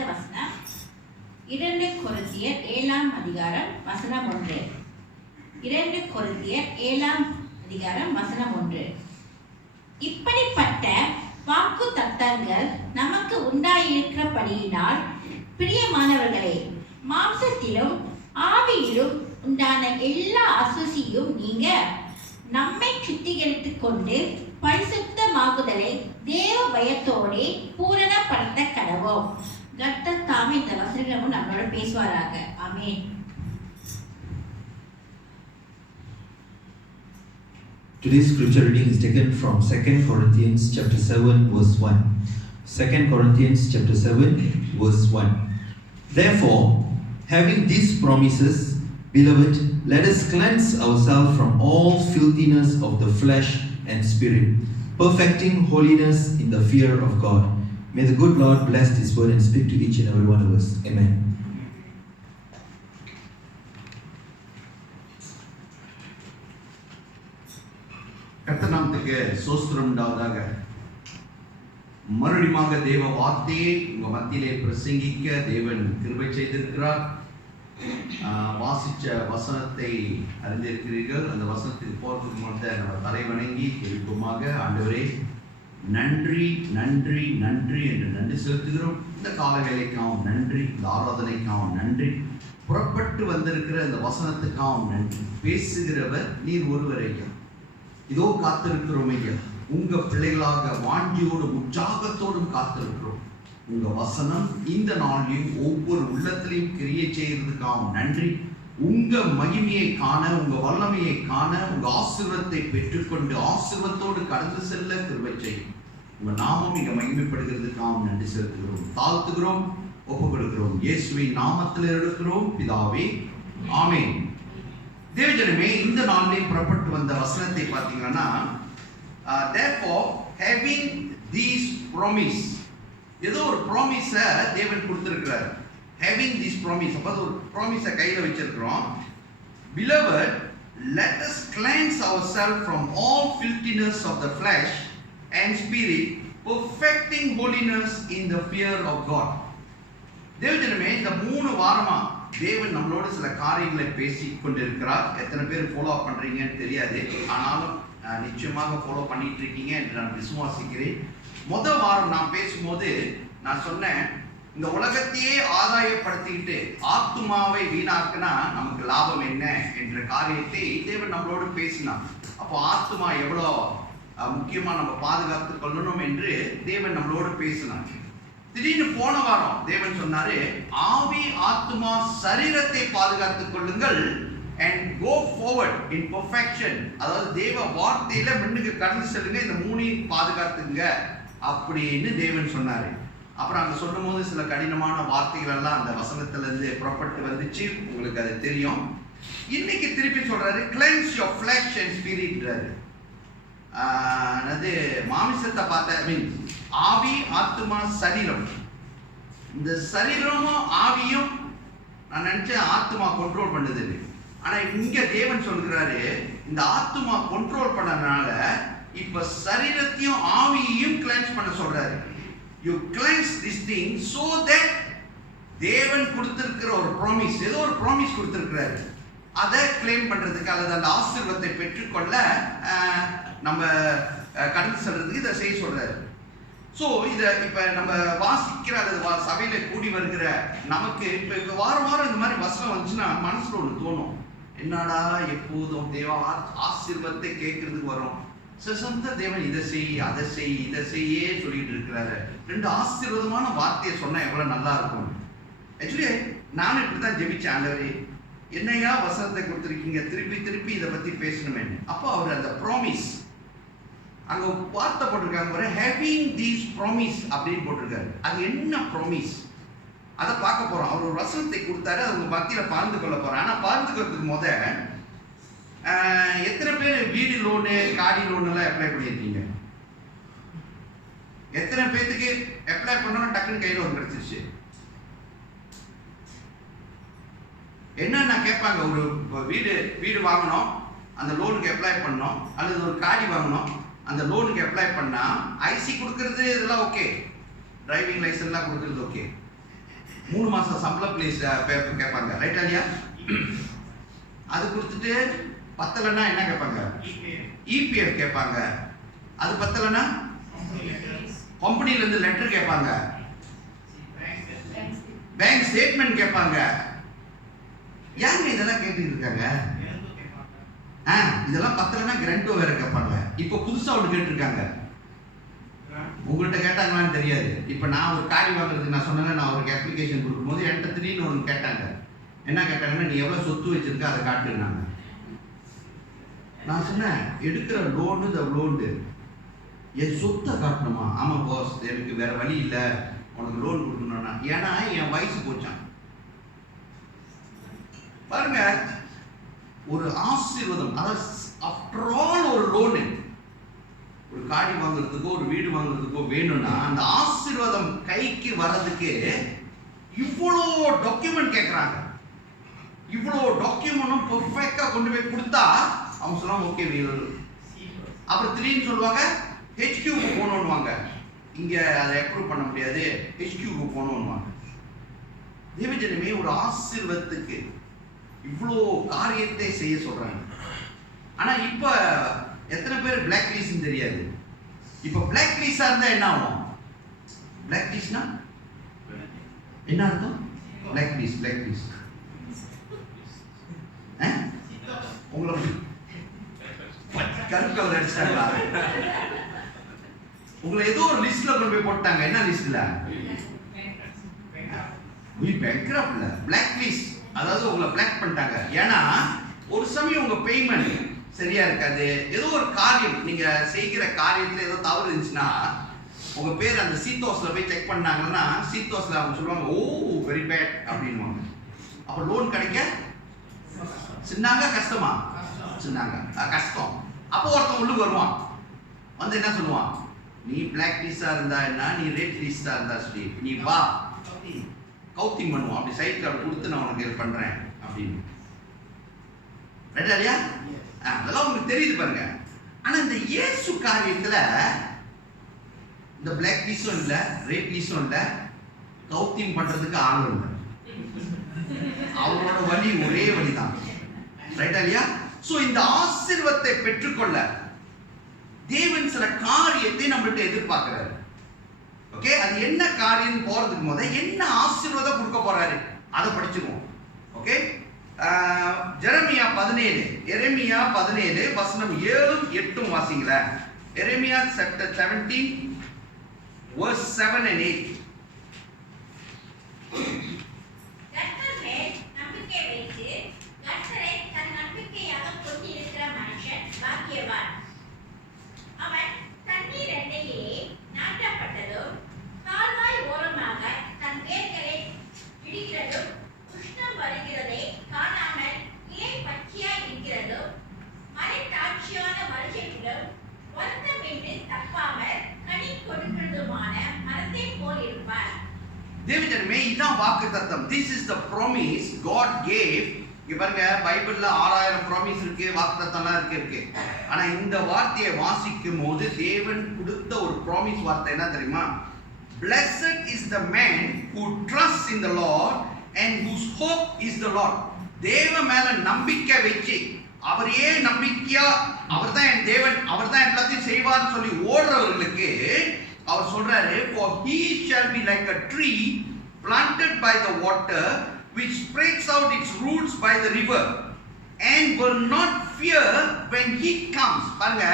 வசனம் 2 கொரிந்தியர் 7ஆம் அதிகாரம் வசனம் 1. 2 கொரிந்தியர் 7ஆம் அதிகாரம் வசனம் 1. இப்படிப்பட்ட வாக்கு தத்தங்கள் நமக்கு உண்டாயிருக்கிறபடியினால், பிரியமானவர்களே, மாம்சத்திலும் ஆவியிலும் உண்டான எல்லா அசுசியும் நீங்க நம்மை சுத்திகரித்துக் கொண்டு பரிசுத்தமாகுதலை தேவ பயத்தோடே பூரணப்படுத்த கடவோம். கர்த்தர் தாமே இந்த வசனமும் நம்மளோட பேசுவாராக. ஆமென். Today's scripture reading is taken from 2 Corinthians chapter 7 verse 1. 2 Corinthians chapter 7 verse 1. Therefore, having these promises, beloved, let us cleanse ourselves from all filthiness of the flesh and spirit, perfecting holiness in the fear of God. May the good Lord bless this word and speak to each and every one of us. Amen. கர்த்தநாமத்துக்கு ஸ்தோத்திரம் உண்டாவதாக. மறுபடியுமாக தேவ வார்த்தையை உங்க மத்தியிலே பிரசங்கிக்க தேவன் கிருபை செய்திருக்கிறார். வாசிச்ச வசனத்தை அறிந்திருக்கிறீர்கள். அந்த வசனத்துக்கு போறதுக்கு முன்னாடி நம்ம தலை வணங்கி இருக்குமாக, ஆண்டவரே நன்றி நன்றி நன்றி என்று நன்றி செலுத்துகிறோம். இந்த கால வேலைக்காகவும் நன்றி, இந்த ஆராதனைக்காகவும் நன்றி, புறப்பட்டு வந்திருக்கிற இந்த வசனத்துக்காகவும் நன்றி. பேசுகிறவர் நீர் ஒருவர் ஐயா. இதோ காத்திருக்கிறோம் ஐயா, உங்க பிள்ளைகளாக வாஞ்சியோடும் உற்சாகத்தோடும் காத்திருக்கிறோம். உங்க வசனம் இந்த நாளிலும் ஒவ்வொரு உள்ளத்திலையும் கிரியை செய்யறதுக்காகவும் நன்றி. உங்க மகிமையை காண, உங்க வல்லமையை காண, உங்க ஆசீர்வாதத்தை பெற்றுக்கொண்டு ஆசீர்வாதத்தோடு கடந்து செல்ல கிருபை செய்யும். உங்க நாமம் இங்க மகிமைப்படுகிறதுக்காகவும் நன்றி செலுத்துகிறோம், தாழ்த்துகிறோம், ஒப்புக் கொடுக்கிறோம். இயேசுவின் நாமத்தில் எடுக்கிறோம் பிதாவே, ஆமென். தேவஜனமே, இந்த நாளிலே புறப்பட்டு வந்த வசனத்தை பார்த்தீங்கன்னா, therefore having these promise, ஏதோ ஒரு ப்ராமிஸை தேவன் கொடுத்திருக்கிறார். having this promise, அப்போ ஒரு ப்ராமிஸை கையில் வச்சிருக்கிறோம். beloved, let us cleanse ourselves from all filthiness of the flesh and spirit, perfecting holiness in the fear of God. தேவஜனமே, இந்த 3 வாரமா தேவன் நம்மளோட சில காரியங்களை பேசி கொண்டிருக்கிறார். எத்தனை பேர் ஃபாலோ பண்றீங்கன்னு தெரியாது, ஆனாலும் நிச்சயமாக ஃபாலோ பண்ணிட்டு இருக்கீங்க என்று நான் விசுவாசிக்கிறேன். முதல் வாரம் நான் பேசும்போது நான் சொன்னேன், இந்த உலகத்தையே ஆதாயப்படுத்திக்கிட்டு ஆத்துமாவை வீணாக்குனா நமக்கு லாபம் என்ன என்ற காரியத்தை தேவன் நம்மளோடு பேசினார். அப்போ ஆத்துமா எவ்வளோ முக்கியமா நம்ம பாதுகாத்து கொள்ளணும் என்று தேவன் நம்மளோடு பேசினார். திடீர்னு போன வாரம் தேவன் சொன்னாரு, ஆவி ஆத்துமா சரீரத்தை பாதுகாத்துக் கொள்ளுங்கள் and go forward in perfection. அதாவது தேவ வார்த்தையில முன்னுக்கு கடந்து செல்லுங்க, இந்த 3ஐயும் பாதுகாத்துங்க அப்படின்னு தேவன் சொன்னாரு. அப்புறம் அங்க சொல்லும் போது சில கடினமான வார்த்தைகள் எல்லாம் அந்த வசனத்துல இருந்து புறப்பட்டு வந்துச்சு, உங்களுக்கு அது தெரியும். இன்னைக்கு திருப்பி சொல்றாரு, cleanse your flesh and spirit. அது மாமிசத்தை பார்த்த ஆவி ஆத்துமா சரீரம். இந்த சரீரமும் ஆவியும் நான் நினைச்சேன் ஆத்துமா கண்ட்ரோல் பண்ணுது, ஆனா இங்க தேவன் சொல்கிறாரு, இந்த ஆத்துமா கண்ட்ரோல் பண்ணனால இப்ப சரீரத்தையும் ஆவியையும் கிளென்ஸ் பண்ண சொல்றாரு. you cleanse this thing so that தேவன் கொடுத்திருக்கிற ஒரு ப்ராமிஸ், ஏதோ ஒரு ப்ராமிஸ் கொடுத்திருக்கிறாரு, அதை கிளைம் பண்றதுக்கு அல்லது அந்த ஆசீர்வாதத்தை பெற்றுக்கொள்ள நம்ம கடந்து செல்றதுக்கு இதை செய்ய சொல்றாரு. ஸோ இதை இப்போ நம்ம வாசிக்கிற அல்லது சபையில கூடி வருகிற நமக்கு இப்போ வாரம் வாரம் இந்த மாதிரி வசனம் வந்துச்சுன்னா மனசுல ஒன்று தோணும், என்னடா எப்போதும் தேவ ஆசீர்வாதத்தை கேட்கறதுக்கு வரும், சொந்த தேவன் இதை செய் அதை செய் இதை செய்யே சொல்லிட்டு இருக்கிறாரு. 2 ஆசீர்வாதமான வார்த்தையை சொன்னா எவ்வளவு நல்லா இருக்கும். ஆக்சுவலி நானும் இப்படிதான் ஜெபிச்சேன், ஆண்டவரே என்னையா வசனத்தை கொடுத்துருக்கீங்க, திருப்பி திருப்பி இதை பத்தி பேசணுமே. அப்போ அவர் அந்த ப்ராமிஸ் அங்க வார்த்தை போட்டிருக்காங்க, ஹேவிங் தீஸ் ப்ராமிஸ் அப்படின்னு போட்டிருக்காரு. அது என்ன ப்ராமிஸ் அதை பார்க்க போறோம். அவர் ஒரு வசனத்தை கொடுத்தாரு, அது உங்க மத்தியில பகிர்ந்து கொள்ள போறேன். ஆனா பகிர்ந்துக்கிறதுக்கு எத்தனை பேர் வீடு லோனு காடி லோன் எல்லாம் அப்ளை பண்ணியிருக்கீங்க? எத்தனை பேருக்கு அப்ளை பண்ணணும் டக்குன்னு கையில் வந்து கிடைச்சிருச்சு? என்னன்னா கேட்பாங்க, ஒரு வீடு வாங்கணும், அந்த லோனுக்கு அப்ளை பண்ணணும், அல்லது ஒரு காடி வாங்கணும், அந்த லோனுக்கு அப்ளை பண்ணா ஐசி கொடுக்கறது இதெல்லாம் ஓகே, டிரைவிங் லைசன்ஸ்லாம் கொடுக்கறது ஓகே. 3 மாசம் சம்பளம் ப்ளீஸ் கேட்பாங்க, ரைட்டா இல்லையா? அது கொடுத்துட்டு பத்தலைன்னா என்ன கேட்பாங்க? இபிஎஃப் கேட்பாங்க. அது பத்தலைன்னா கம்பெனில இருந்து லெட்டர் கேட்பாங்க, பேங்க் ஸ்டேட்மெண்ட் கேட்பாங்க. ஏங்க இதெல்லாம் கேட்டுட்டு இருக்காங்க? இதெல்லாம் பத்தலைன்னா கிரண்டோ வேற கேட்பாங்க. இப்போ புதுசா ஒன்று கேட்டிருக்காங்க, உங்கள்கிட்ட கேட்டாங்களான்னு தெரியாது. இப்போ நான் ஒரு காடி வாங்குறதுக்கு நான் சொன்னேன், நான் அவருக்கு அப்ளிகேஷன் கொடுக்கும்போது என்கிட்ட திடீர்னு ஒன்று கேட்டாங்க. என்ன கேட்டாங்கன்னா, நீ எவ்வளோ சொத்து வச்சிருக்க அதை காட்டுனாங்க. நான் சொன்னேன், எடுக்கிற லோனு இந்த லோனு என் சொத்தை காட்டணுமா? ஆமாம் பாஸ், எனக்கு வேற வழி இல்லை, உனக்கு லோன் கொடுக்கணும்னா. ஏன்னா என் வயசு போச்சான். பாருங்க, ஒரு ஆசீர்வாதம், அதாவது ஆஃப்டர் ஆல் ஒரு லோனு, ஒரு காடி வாங்குறதுக்கோ ஒரு வீடு வாங்குறதுக்கோ வேணும்னா அந்த ஆசீர்வாதம் கைக்கு வர்றதுக்கு இவ்வளோ டாக்குமெண்ட் கேட்குறாங்க. இவ்வளோ டாக்குமெண்ட்டும் பெர்ஃபெக்டா கொண்டு போய் கொடுத்தா அவங்க சொல்லுவாங்க ஓகே வேணும். அப்புறம் திடீர்னு சொல்லுவாங்க ஹெச்கியூக்கு போகணுன்னுவாங்க. இங்கே அதை அப்ரூவ் பண்ண முடியாது, ஹெச்கியூக்கு போகணுன்னுவாங்க. தேவஜனமே, ஒரு ஆசீர்வாதத்துக்கு இவ்வளோ காரியத்தை செய்ய சொல்றாங்க. ஆனா இப்ப எத்தனை பேர் பிளாக் லிஸ்ட் தெரியாது? இப்ப பிளாக் லிஸ்டா இருந்தா என்ன ஆகும்? பிளாக் லிஸ்ட்னா என்ன அர்த்தம்? பிளாக் லிஸ்ட் உங்களை கருப்பு கலர் அடிச்சிட்டாங்களா? உங்களை ஏதோ ஒரு லிஸ்ட்ல கொண்டு போய் போட்டாங்க. என்ன லிஸ்ட்ல? பேங்க்ரப்ட்ல பிளாக் லிஸ்ட், அதாவது உங்களை பிளாக் பண்ணிட்டாங்க. ஏன்னா ஒரு சமயம் உங்க பேமெண்ட் சரியா இருக்காது, ஏதோ ஒரு காரியம் நீங்க செய்கிற காரியத்துல ஏதோ தவறு இருந்துச்சுன்னா உங்க பேர் அந்த சீத்தோஸ்ல போய் செக் பண்ணாங்கன்னா சீத்தோஸ்ல அவங்க சொல்லுவாங்க ஓ வெரி பேட் அப்படின்வாங்க. அப்ப லோன் கிடைக்க சின்னாங்க கஷ்டமா? சின்னாங்க கஷ்டம். அப்போ ஒருத்தன் உள்ளுக்கு வருவான், வந்து என்ன சொல்லுவான், நீ பிளாக் லிஸ்டா இருந்தா என்ன, நீ ரெட் லிஸ்டா இருந்தா சரி, நீ வா கவுத்திங் பண்ணுவோம், அப்படி சைட்ல அப்படி கொடுத்து நான் உனக்கு ஹெல்ப் பண்றேன் அப்படின்னு. ரைட்டா இல்லையா? அதெல்லாம் உங்களுக்கு தெரியுது பாருங்க. ஆனா இந்த இயேசு காரியத்துல இந்த பிளாக் லிஸ்டும் இல்ல, ரெட் லிஸ்டும் இல்ல, கவுத்திங் பண்றதுக்கு ஆள் இல்லை. அவரோட வழி ஒரே வழிதான். ரைட்டா இல்லையா? சோ இந்த ஆசீர்வாதத்தை பெற்றுக்கொள்ள தேவன் சில காரியத்தை நம்மள்ட்ட எதிர்பார்க்கிறாரு. ஓகே, அது என்ன காரியம் போறதுக்கு முதல்ல என்ன ஆசீர்வாதம் கொடுக்க போறாரு அதை படிச்சுக்குவோம். ஓகே, எரேமியா 17 வசனம் 7 8 வாசிங்களா. எரேமியா chapter 17 verse 7 and 8. நம்பிக்கை வைத்து கர்த்தரை தன் நம்பிக்கையாக கொண்டிருக்கிற மனுஷன் பாக்கியவான். அவன் தண்ணீர் எண்ணெயிலே நாட்டப்பட்டதும் கால்வாய் ஓரமாக தன் வேர்களை இடிக்கிறதும் உஷ்ணம் வருகிறதை காணாமல் இலை பச்சையாய் இருக்கிறதும் மறைத்தாட்சியான மனுஷனிலும் வருத்தமின்றி தப்பாமல் கனி கொடுக்கிறதுமான மரத்தை போல் இருப்பார். தேவஜனமே, இதுதான் வாக்குத்தத்தம். This is the promise God gave. இங்க பாருங்க, பைபிள்ல 6000 ப்ராமிஸ் இருக்கு, வாக்குத்தத்தம்லாம் இருக்கு. ஆனா இந்த வார்த்தையை வாசிக்கும் போது தேவன் கொடுத்த ஒரு ப்ராமிஸ் வார்த்தை என்ன தெரியுமா? Blessed is the man who trusts in the Lord and whose hope is the Lord. தேவ மேல நம்பிக்கை வச்சு அவரே நம்பிக்கையா அவர்தான் என் தேவன், அவர்தான் எல்லாத்தையும் செய்வார்னு சொல்லி ஓடுறவர்களுக்கு அவர் சொல்றாரு, for he shall be like a tree planted by the water which spreads out its roots by the river and will not fear when heat comes. பாருங்க,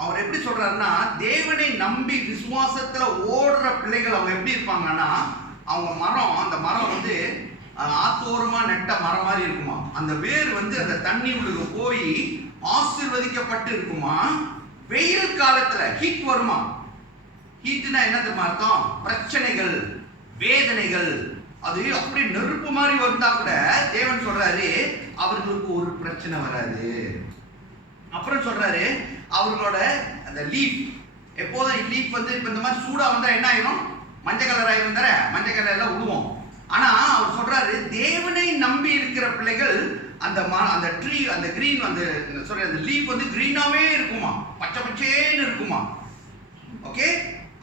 அவர் எப்படி சொல்றாருன்னா, தேவனை நம்பி விசுவாசத்துல ஓடுற பிள்ளைகள் அவங்க எப்படி இருப்பாங்கன்னா, அவங்க மரம், அந்த மரம் வந்து ஆத்தோரமா நெட்ட மரம் மாதிரி இருக்குமா. அந்த வேர் வந்து அந்த தண்ணி உள்ளுக்கு போய் ஆசீர்வதிக்கப்பட்டு இருக்குமா. வெயில் காலத்துல ஹீட் வருமா. ஹீட்னா என்ன தெரியுமா அர்த்தம்? பிரச்சனைகள், வேதனைகள், அது அப்படி நெருப்பு மாதிரி வந்தா கூட தேவன் சொல்றாரு அவர்களுக்கு ஒரு பிரச்சனை வராது. அப்புறம் சொல்றாரு அவர்களோட அந்த லீஃப், எப்போதும் லீஃப் வந்து இப்ப இந்த மாதிரி சூடா வந்தா என்ன ஆயிரும்? மஞ்சள் கலர் ஆயிரும் தர, மஞ்சள் கலர்ல விடுவோம். ஆனா அவர் சொல்றாரு தேவனை நம்பி இருக்கிற பிள்ளைகள் அந்த ட்ரீ, அந்த கிரீன், அந்த லீஃப் வந்து கிரீனாவே இருக்குமா, பச்சை பச்சேன்னு இருக்குமா. ஓகே,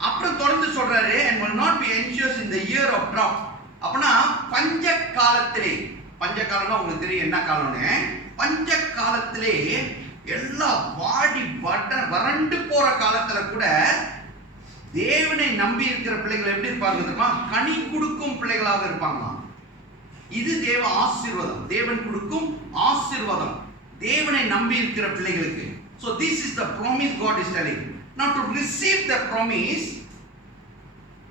அப்புறம் தொடர்ந்து சொல்றாரு and will not be anxious in the year of drought. அப்பனா பஞ்ச காலத்திலே, பஞ்ச காலம்னா உங்களுக்கு தெரியும் என்ன காலம்னு. பஞ்ச காலத்திலே எல்லாம் வாடி வறண்டு போற காலத்துல கூட தேவனை நம்பி இருக்கிற பிள்ளைகள் எப்படி இருப்பாங்க தெரியுமா? கனி கொடுக்கும் பிள்ளைகளாக இருப்பாங்களாம். இது தேவ ஆசீர்வாதம், தேவன் கொடுக்கும் ஆசீர்வாதம் தேவனை நம்பி இருக்கிற பிள்ளைகளுக்கு. So this is the promise God is telling. Now to receive the promise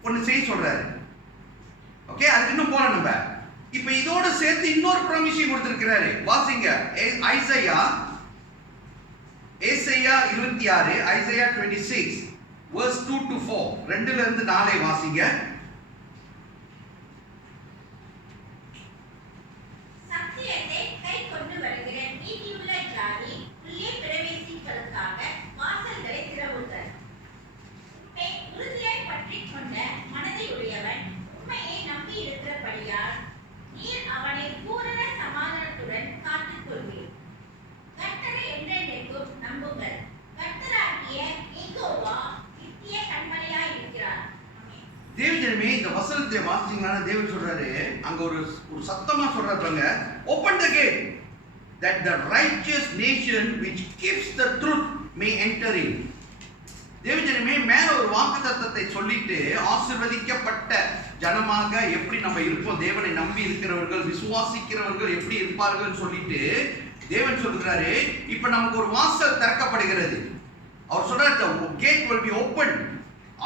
ஒன்னு செய்ய சொல்றாரு. ஓகே, அதுக்கு இன்னும் போல நம்ம இப்ப இதோட சேர்த்து இன்னொரு ப்ராமிஸையும் கொடுத்திருக்கிறாரு. வாசிங்க ஐசையா 26, ஐசையா 26 verse 2 to 4, 2ல இருந்து 4 வாசிங்க. சத்தியத்தை கை கொண்டு வருகிற நீதியுள்ள ஜாதி உள்ளே பிரவேசிப்பதற்காக வாசல்களை திறவுங்கள். உம்மை உறுதியாய் பற்றிக் கொண்ட மனதை உடையவன் உம்மையை நம்பி இருக்கிறபடியால் நீர் அவனை பூரண சமாதானத்துடன் காத்துக் கொள்வீர். கர்த்தரை என்றென்றைக்கும் நம்புங்கள். கர்த்தராகிய யெகோவா நித்திய கண்மலையாய் இருக்கிறார். தேவஜனமே, இந்த வசனத்தை வாசிச்சீங்கன்னா தேவன் சொல்றாரு, அங்க ஒரு சத்தமா சொல்றாங்க, open the gate that the righteous nation which keeps the truth may enter in. தேவஜனமே, மேல ஒரு வாக்குத்தத்தத்தை சொல்லிட்டு ஆசீர்வதிக்கப்பட்ட ஜனமாக எப்படி நம்ம இருப்போம், தேவனை நம்பி இருக்கிறவர்கள் விசுவாசிக்கிறவர்கள் எப்படி இருப்பார்கள் சொல்லிட்டு தேவன் சொல்றாரு, இப்ப நமக்கு ஒரு வாசல் திறக்கப்படுகிறது. அவர் சொல்றாரு the gate will be opened.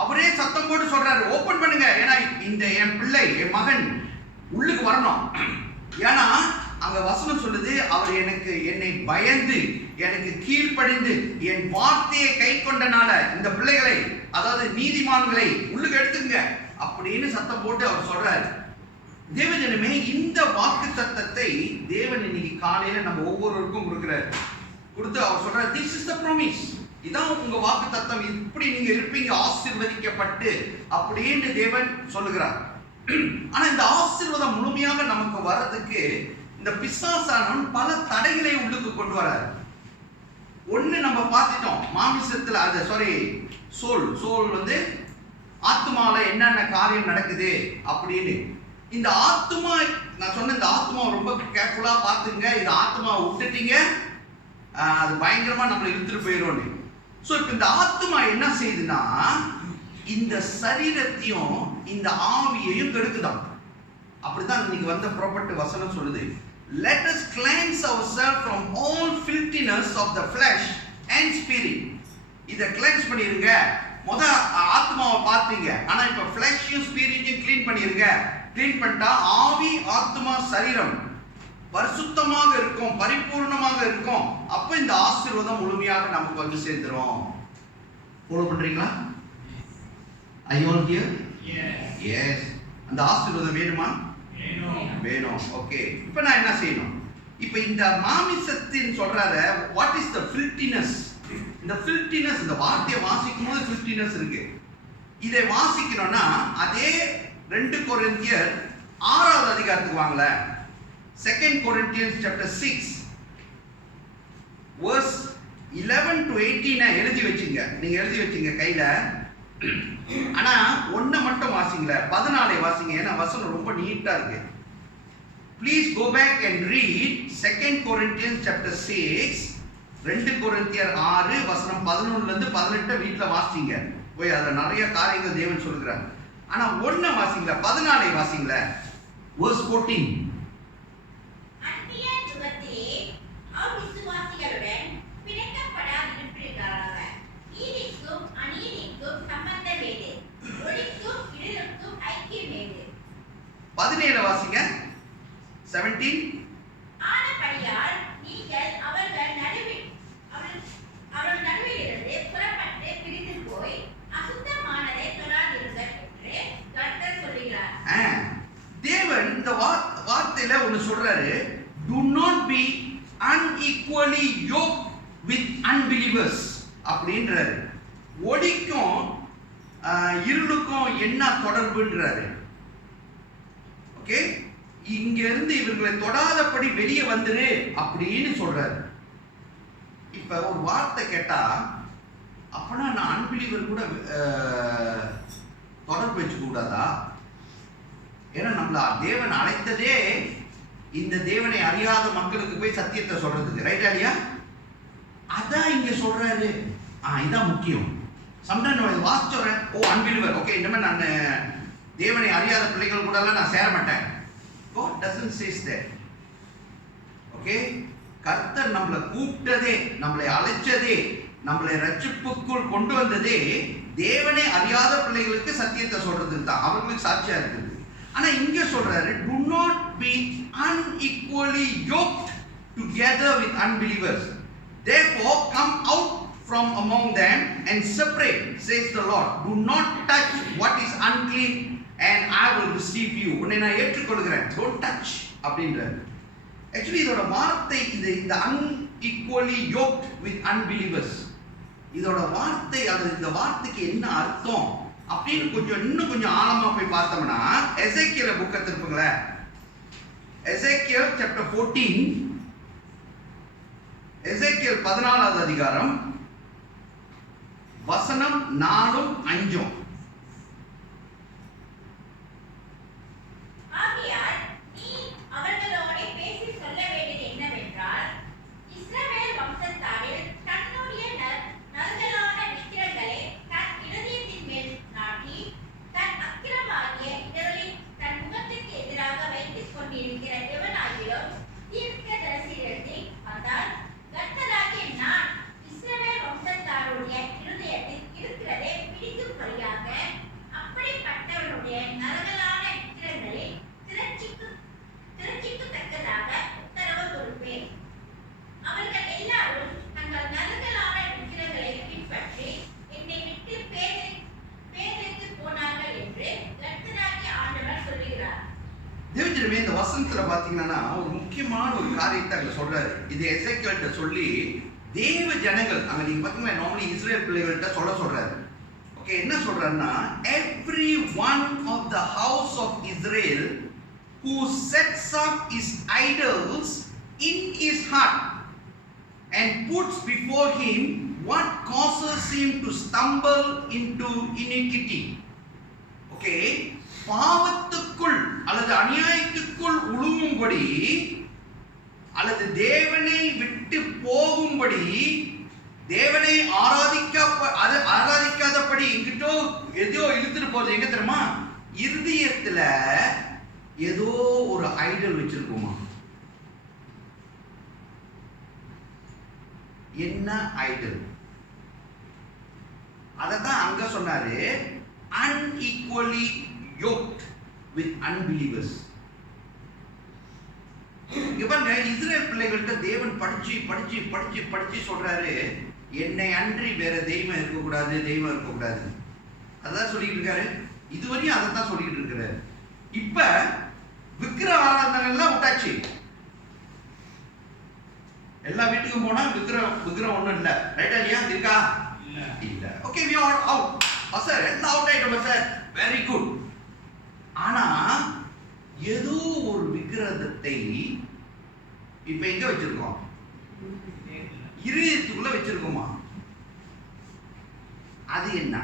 அவரே சத்தம் போட்டு சொல்றாரு, ஓபன் பண்ணுங்க, ஏன்னா இந்த என் பிள்ளை என் மகன் உள்ளுக்கு வரணும். ஏன்னா அங்க வசனம் சொல்லுது, அவர் என்னை பயந்து எனக்கு கீழ்ப்படிந்து என் வார்த்தையை கை கொண்டனால இந்த பிள்ளைகளை, அதாவது நீதிமான்களை உள்ளுக்கு எடுத்துங்க அப்படின்னு சத்தம் போட்டு அவர் சொல்றாரு. தேவஜனமே, இந்த வாக்கு சத்தத்தை தேவன் இன்னைக்கு காலையில நம்ம ஒவ்வொருவருக்கும் கொடுத்து அவர் சொல்றாரு, this is the promise. இதான் உங்க வாக்கு தத்தம், இப்படி நீங்க இருப்பீங்க ஆசீர்வதிக்கப்பட்டு அப்படின்னு தேவன் சொல்லுகிறார். ஆனா இந்த ஆசீர்வாதம் முழுமையாக நமக்கு வர்றதுக்கு இந்த பிசாசானவன் பல தடைகளை உள்ளுக்கு கொண்டு வராரு. ஒண்ணு நம்ம பார்த்துட்டோம், மாமிசத்துல அது சோல் வந்து ஆத்மால என்னென்ன காரியம் நடக்குது அப்படின்னு. இந்த ஆத்மா, நான் சொன்ன இந்த ஆத்மா ரொம்ப கேர்ஃபுல்லா பார்த்துங்க, இந்த ஆத்மாவை விட்டுட்டீங்க அது பயங்கரமா நம்மளை இழுத்துட்டு போயிடும். சோ இப்ப இந்த ஆத்மா என்ன செய்யுதுன்னா இந்த சரீரத்தையும் இந்த ஆவியையும் கெடுக்குதான். அப்படிதான் இன்னைக்கு வந்த ப்ராப்பர்ட்டி வசனம் சொல்லுது, let us cleanse ourselves from all filthiness of the flesh and spirit. இத கிளென்ஸ் பண்ணிருங்க. முத ஆத்மாவை பார்த்தீங்க, ஆனா இப்ப ஃபிளஷையும் ஸ்பிரிட்டையும் க்ளீன் பண்ணிருங்க. க்ளீன் பண்ணிட்டா ஆவி ஆத்மா சரீரம் பரிசுத்தமாக இருக்கும், பரிபூர்ணமாக இருக்கும். அப்ப இந்த ஆசீர்வாதம் முழுமையாக நமக்கு வந்து சேர்ந்துரும். ஃபாலோ பண்றீங்களா? I all here? எஸ். அந்த ஆசீர்வாதம் வேணுமா? வேணும். ஓகே, இப்போ நான் என்ன செய்யணும்? இப்போ இந்த மாமிசத்தின் சொல்றாரு, வாட் இஸ் த ஃபில்டினஸ்? இந்த ஃபில்டினஸ், இந்த வார்த்தையை வாசிக்கும் போது ஃபில்டினஸ் இருக்கு. இதை வாசிக்கணும்னா அதே 2 கொரிந்தியர் 6வது அதிகாரத்துக்கு வாங்கல. 2 Corinthians chapter 6 verse 11 to 18 எழுதி வச்சுங்க. நீங்க எழுதி வச்சுங்க கையில. ஆனா ஒண்ணு மட்டும் வாசிங்கள, 14 வாசிங்க, ஏன்னா வசனம் ரொம்ப நீட்டா இருக்கு. Please go back and read 2 Corinthians chapter 6, 2 கொரிந்தியர் 6 வசனம் 11ல இருந்து 18 வீட்ல வாசிங்க. போய் அதுல நிறைய காரியங்கள் தேவன் சொல்றார். ஆனா ஒண்ணு வாசிங்கள, 14 வாசிங்கள, verse 14. அந்நிய சுகத்திலே அவிசுவாசிகளுடன் பிணைக்கப்படாதிருப்பீர்களாக. நீதிக்கும் அநீதிக்கும் சம்பந்தம் ஏது? ஒளிக்கும் இருளுக்கும் ஐக்கியம் ஏது? 17 வாசிங்க, 17. ஆனபடியால் நீங்கள் அவர்கள் நடுவிலிருந்து புறப்பட்டு பிரிந்து போய் அசுத்தமானதை தொடாதீர்கள் என்று கர்த்தர் சொல்கிறார். தேவன் இந்த வார்த்தையில ஒன்னு சொல்றாரு, do not be unequally yoked with unbelievers அப்படின்றாரு. ஒளிக்கும் இருளுக்கும் என்ன தொடர்புன்றாரு. ஓகே, இங்க இருந்து இவர்களை தொடாதபடி வெளியே வந்துரு அப்படின்னு சொல்றாரு. இப்ப ஒரு வார்த்தை கேட்டா, அப்பனா நான் அன்பிலீவர் கூட தொடர்பு வச்சுக்க கூடாதா? ஏன்னா நம்மள தேவன் அழைத்ததே இந்த தேவனை அறியாத மக்களுக்கு போய் சத்தியத்தை சொல்றதுக்கு. ரைட்டா இல்லையா? அதான் இங்க சொல்றாரு. இதான் முக்கியம். சம்டைம் நம்ம வாசிச்சோறேன், அன்பிலிவர், ஓகே, இனிமே நான் தேவனை அறியாத பிள்ளைகள் கூட எல்லாம் நான் சேர மாட்டேன். God doesn't say that. Okay, கர்த்தர் நம்மளை கூப்பிட்டதே, நம்மளை அழைச்சதே, நம்மளை ரட்சிப்புக்குள் கொண்டு வந்ததே தேவனை அறியாத பிள்ளைகளுக்கு சத்தியத்தை சொல்றது தான், அவர்களுக்கு சாட்சியா இருக்குது. ஆனா இங்க சொல்றாரு, do not be unequally yoked together with unbelievers. Therefore come out from among them and separate, says the Lord. Do not touch what is unclean and I will receive you. உன்னை நான் ஏற்றுக்கொள்கிறேன். Don't touch அப்படின்றாரு. Actually இதோட வார்த்தை இந்த unequally yoked with unbelievers, இதோட வார்த்தை அல்லது இந்த வார்த்தைக்கு என்ன அர்த்தம் அப்படின்னு இன்னும் கொஞ்சம் ஆழமா போய் பார்த்தோம்னா, எசேக்கியேல் புக்கை திருப்புங்களேன். எசேக்கியேல் chapter 14, எசேக்கியேல் 14வது அதிகாரம் வசனம் 4 5. ஆகையால் நீ அவர்களோடே பேசி சொல்ல வேண்டியது என்னவென்றால், இஸ்ரவேல் வம்சத்தாரில் தன்னுடைய நல்கலான விக்கிரகங்களை தன் இருதயத்தின் மேல் நாட்டி, தன் அக்கிரமாகிய இடர்களில் தன் முகத்துக்கு எதிராக வைத்துக் கொண்டிருக்கிற எவனாகிலும் தீர்க்கதரிசியிடத்தில் வந்தால், கர்த்தராகிய நான் இஸ்ரவேல் வம்சத்தாருடைய இருதயத்தில் இருக்கிறதை பிடிக்கும்படியாக அப்படிப்பட்டவனுடைய நல்கலான விக்கிரகங்களை திரட்சிக்கத்தக்கதாக உத்தரவு கொடுப்பேன். அவர்கள் எல்லாரும் தங்கள் நல்கலான விக்கிரகங்களை பின்பற்றி என்னை விட்டு பேரித்து போனார்கள் என்று கர்த்தராகிய ஆண்டவர் சொல்லுகிறார். தேவஜனமே, இந்த வசனத்துல பாத்தீங்கன்னா ஒரு முக்கியமான ஒரு காரியத்தை அங்க சொல்றாரு. இது எசேக்கியேல்ட்ட சொல்லி தேவ ஜனங்கள், அங்க நீங்க பாத்தீங்கன்னா நார்மலி இஸ்ரேல் பிள்ளைகள்கிட்ட சொல்றாரு. ஓகே, என்ன சொல்றாருன்னா, every one of the house of Israel who sets up his idols in his heart and puts before him what causes him to stumble into iniquity. Okay, பாவத்துக்குள் அல்லது அநியாயத்துக்குள் உழுவும்படி அல்லது தேவனை விட்டு போகும்படி, தேவனை ஆராதிக்காதபடி எங்கிட்டோ ஏதோ இழுத்துட்டு போறது எங்க தெரியுமா? இருதயத்துல ஏதோ ஒரு ஐடல் வச்சிருக்கோமா? என்ன ஐடல்? அததான் அங்க சொன்னாரு, unequally yoked with unbelievers. இவங்க இஸ்ரேல் பிள்ளைகள்கிட்ட தேவன் படிச்சு சொல்றாரு, என்னை அன்றி வேற தெய்வம் இருக்கக்கூடாது. அதான் சொல்லிட்டு இருக்காரு. இதுவரையும் அதை தான் சொல்லிட்டு இருக்கிறாரு. இப்ப விக்கிரக ஆராதனை எல்லாம் விட்டாச்சு. எல்லா வீட்டுக்கும் போனா விக்கிரகம் ஒண்ணும் இல்ல. ரைட்டா இல்லையா? இருக்கா? இல்ல. Okay, we are out. Sir எல்லாம் அவுட் ஆயிட்டோம் சார். Very good. ஆனா ஏதோ ஒரு விக்கிரகத்தை இப்ப எங்க வச்சிருக்கோம்? இருதயத்துக்குள்ள வச்சிருக்கோமா? அது என்ன?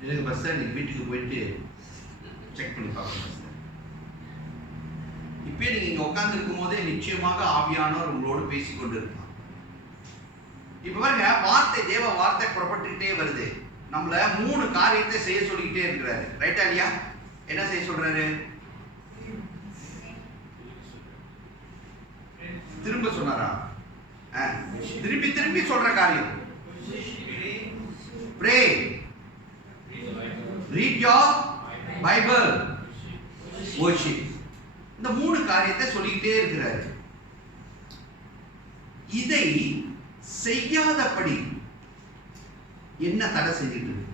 எனக்கு பஸ் நீங்க வீட்டுக்கு போயிட்டு செக் பண்ணி பார்க்கணும். இப்ப நீங்க இங்க உட்கார்ந்து இருக்கும் போதே நிச்சயமாக ஆவியானவர் உங்களோடு பேசிக்கொண்டு இருப்பார். இப்ப பாருங்க, தேவ வார்த்தை புறப்பட்டுக்கிட்டே வருது. நம்மள 3 காரியத்தை செய்ய சொல்லிக்கிட்டே இருக்கிறாரு. ரைட்டா இல்லையா? என்ன செய்ய சொல்றாரு? திரும்ப சொன்னாரா? திருப்பி சொல்ற காரியம், pray, read your Bible, worship. இந்த 3 காரியத்தை சொல்லிக்கிட்டே இருக்கிறாரு. இதை செய்யாதபடி என்ன தடை செஞ்சுட்டு இருக்கு?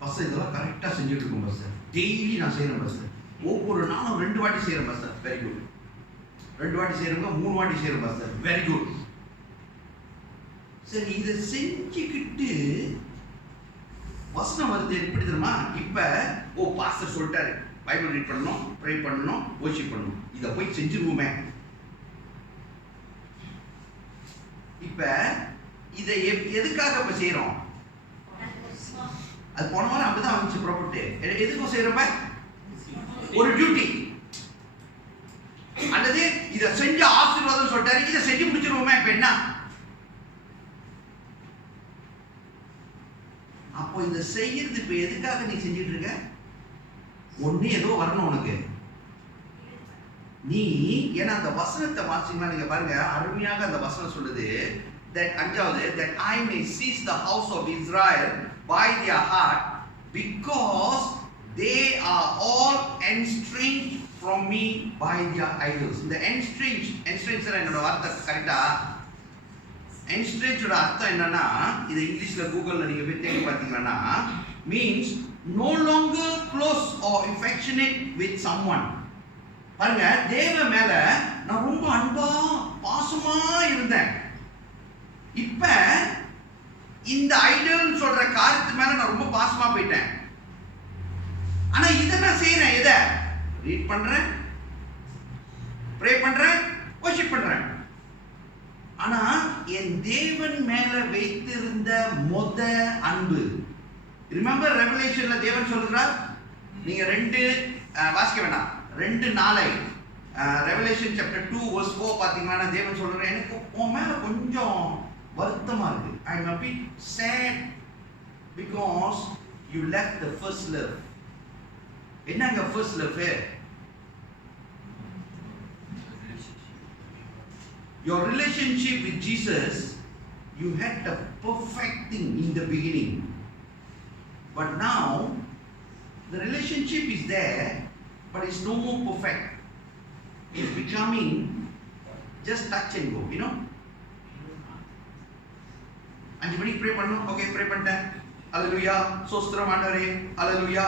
பஸ் இதெல்லாம் கரெக்டா செஞ்சுட்டு இருக்கும். பஸ் டெய்லி நான் செய்யறேன். பஸ் ஒவ்வொரு நாளும் 2 வாட்டி செய்யறேன். Bus very good. 2 வாட்டி செய்யறவங்க 3 வாட்டி செய்யறேன். Bus very good. சரி, இதை செஞ்சுக்கிட்டு வசனம் வருது எப்படி தெரியுமா? இப்ப பாஸ்டர் சொல்லிட்டாரு, பைபிள் ரீட் பண்ணணும், ப்ரே பண்ணணும், வொர்ஷிப் பண்ணணும். இதை போய் செஞ்சிருவோமே. இப்ப இதை எதுக்காக இப்ப செய்யறோம்? அது போன வாரம் அப்படிதான் வந்துச்சு ப்ராப்பர்ட்டி. எதுக்கும் செய்யறப்ப ஒரு டியூட்டி, அல்லது இதை செஞ்ச ஆசீர்வாதம் சொல்லிட்டாரு, இதை செஞ்சு முடிச்சிருவோமே. இப்ப என்ன? அப்போ இதை செய்யறது இப்ப எதுக்காக நீ செஞ்சிட்டு இருக்க? ஒண்ணு ஏதோ வரணும் உனக்கு. நீ ஏன்னா அந்த வசனத்தை வாசிங்களா, நீங்க பாருங்க, அருமையாக அந்த வசனம் சொல்லுது. that அஞ்சாவது, that I may seize the house of Israel by their heart, because they are all estranged from me by their idols. இந்த estranged என்னோட வார்த்தை கரெக்டா? estranged அர்த்தம் என்னன்னா, இது இங்கிலீஷ்ல கூகுள்ல நீங்க போய் தேடி பார்த்தீங்கன்னா, means no longer close or affectionate with someone. பாருங்க, தேவ மேல நான் ரொம்ப அன்பா பாசமா இருந்தேன். இப்ப இந்த ஐடல் சொல்ற காரியத்து மேல நான் ரொம்ப பாசமா போயிட்டேன். ஆனா இதை நான் செய்யறேன். இதை ரீட் பண்றேன், ப்ரே பண்றேன், வொர்ஷிப் பண்றேன். ஆனா என் தேவன் மேல வைத்திருந்த அன்பு. ரிமெம்பர் ரெவலேஷன்ல தேவன் சொல்கிறார், நீங்க 2 வாசிக்க வேண்டாம், 2:4 ரெவலேஷன் சாப்டர் 2 verse 4 பாத்தீங்கன்னா தேவன் சொல்றாரு, எனக்கு உன் மேல கொஞ்சம் வருத்தமா இருக்கு. I am a bit sad because you left the first love. என்னங்க first love? Your relationship with Jesus, you had the perfect thing in the beginning, but now the relationship is there, but it's no more perfect. It's becoming just touch and go, you know. 5 மணிக்கு pray பண்ணணும், okay pray பண்ணிட்டேன், அல்லேலூயா, சோஸ்திரம் ஆண்டவரே, அல்லேலூயா.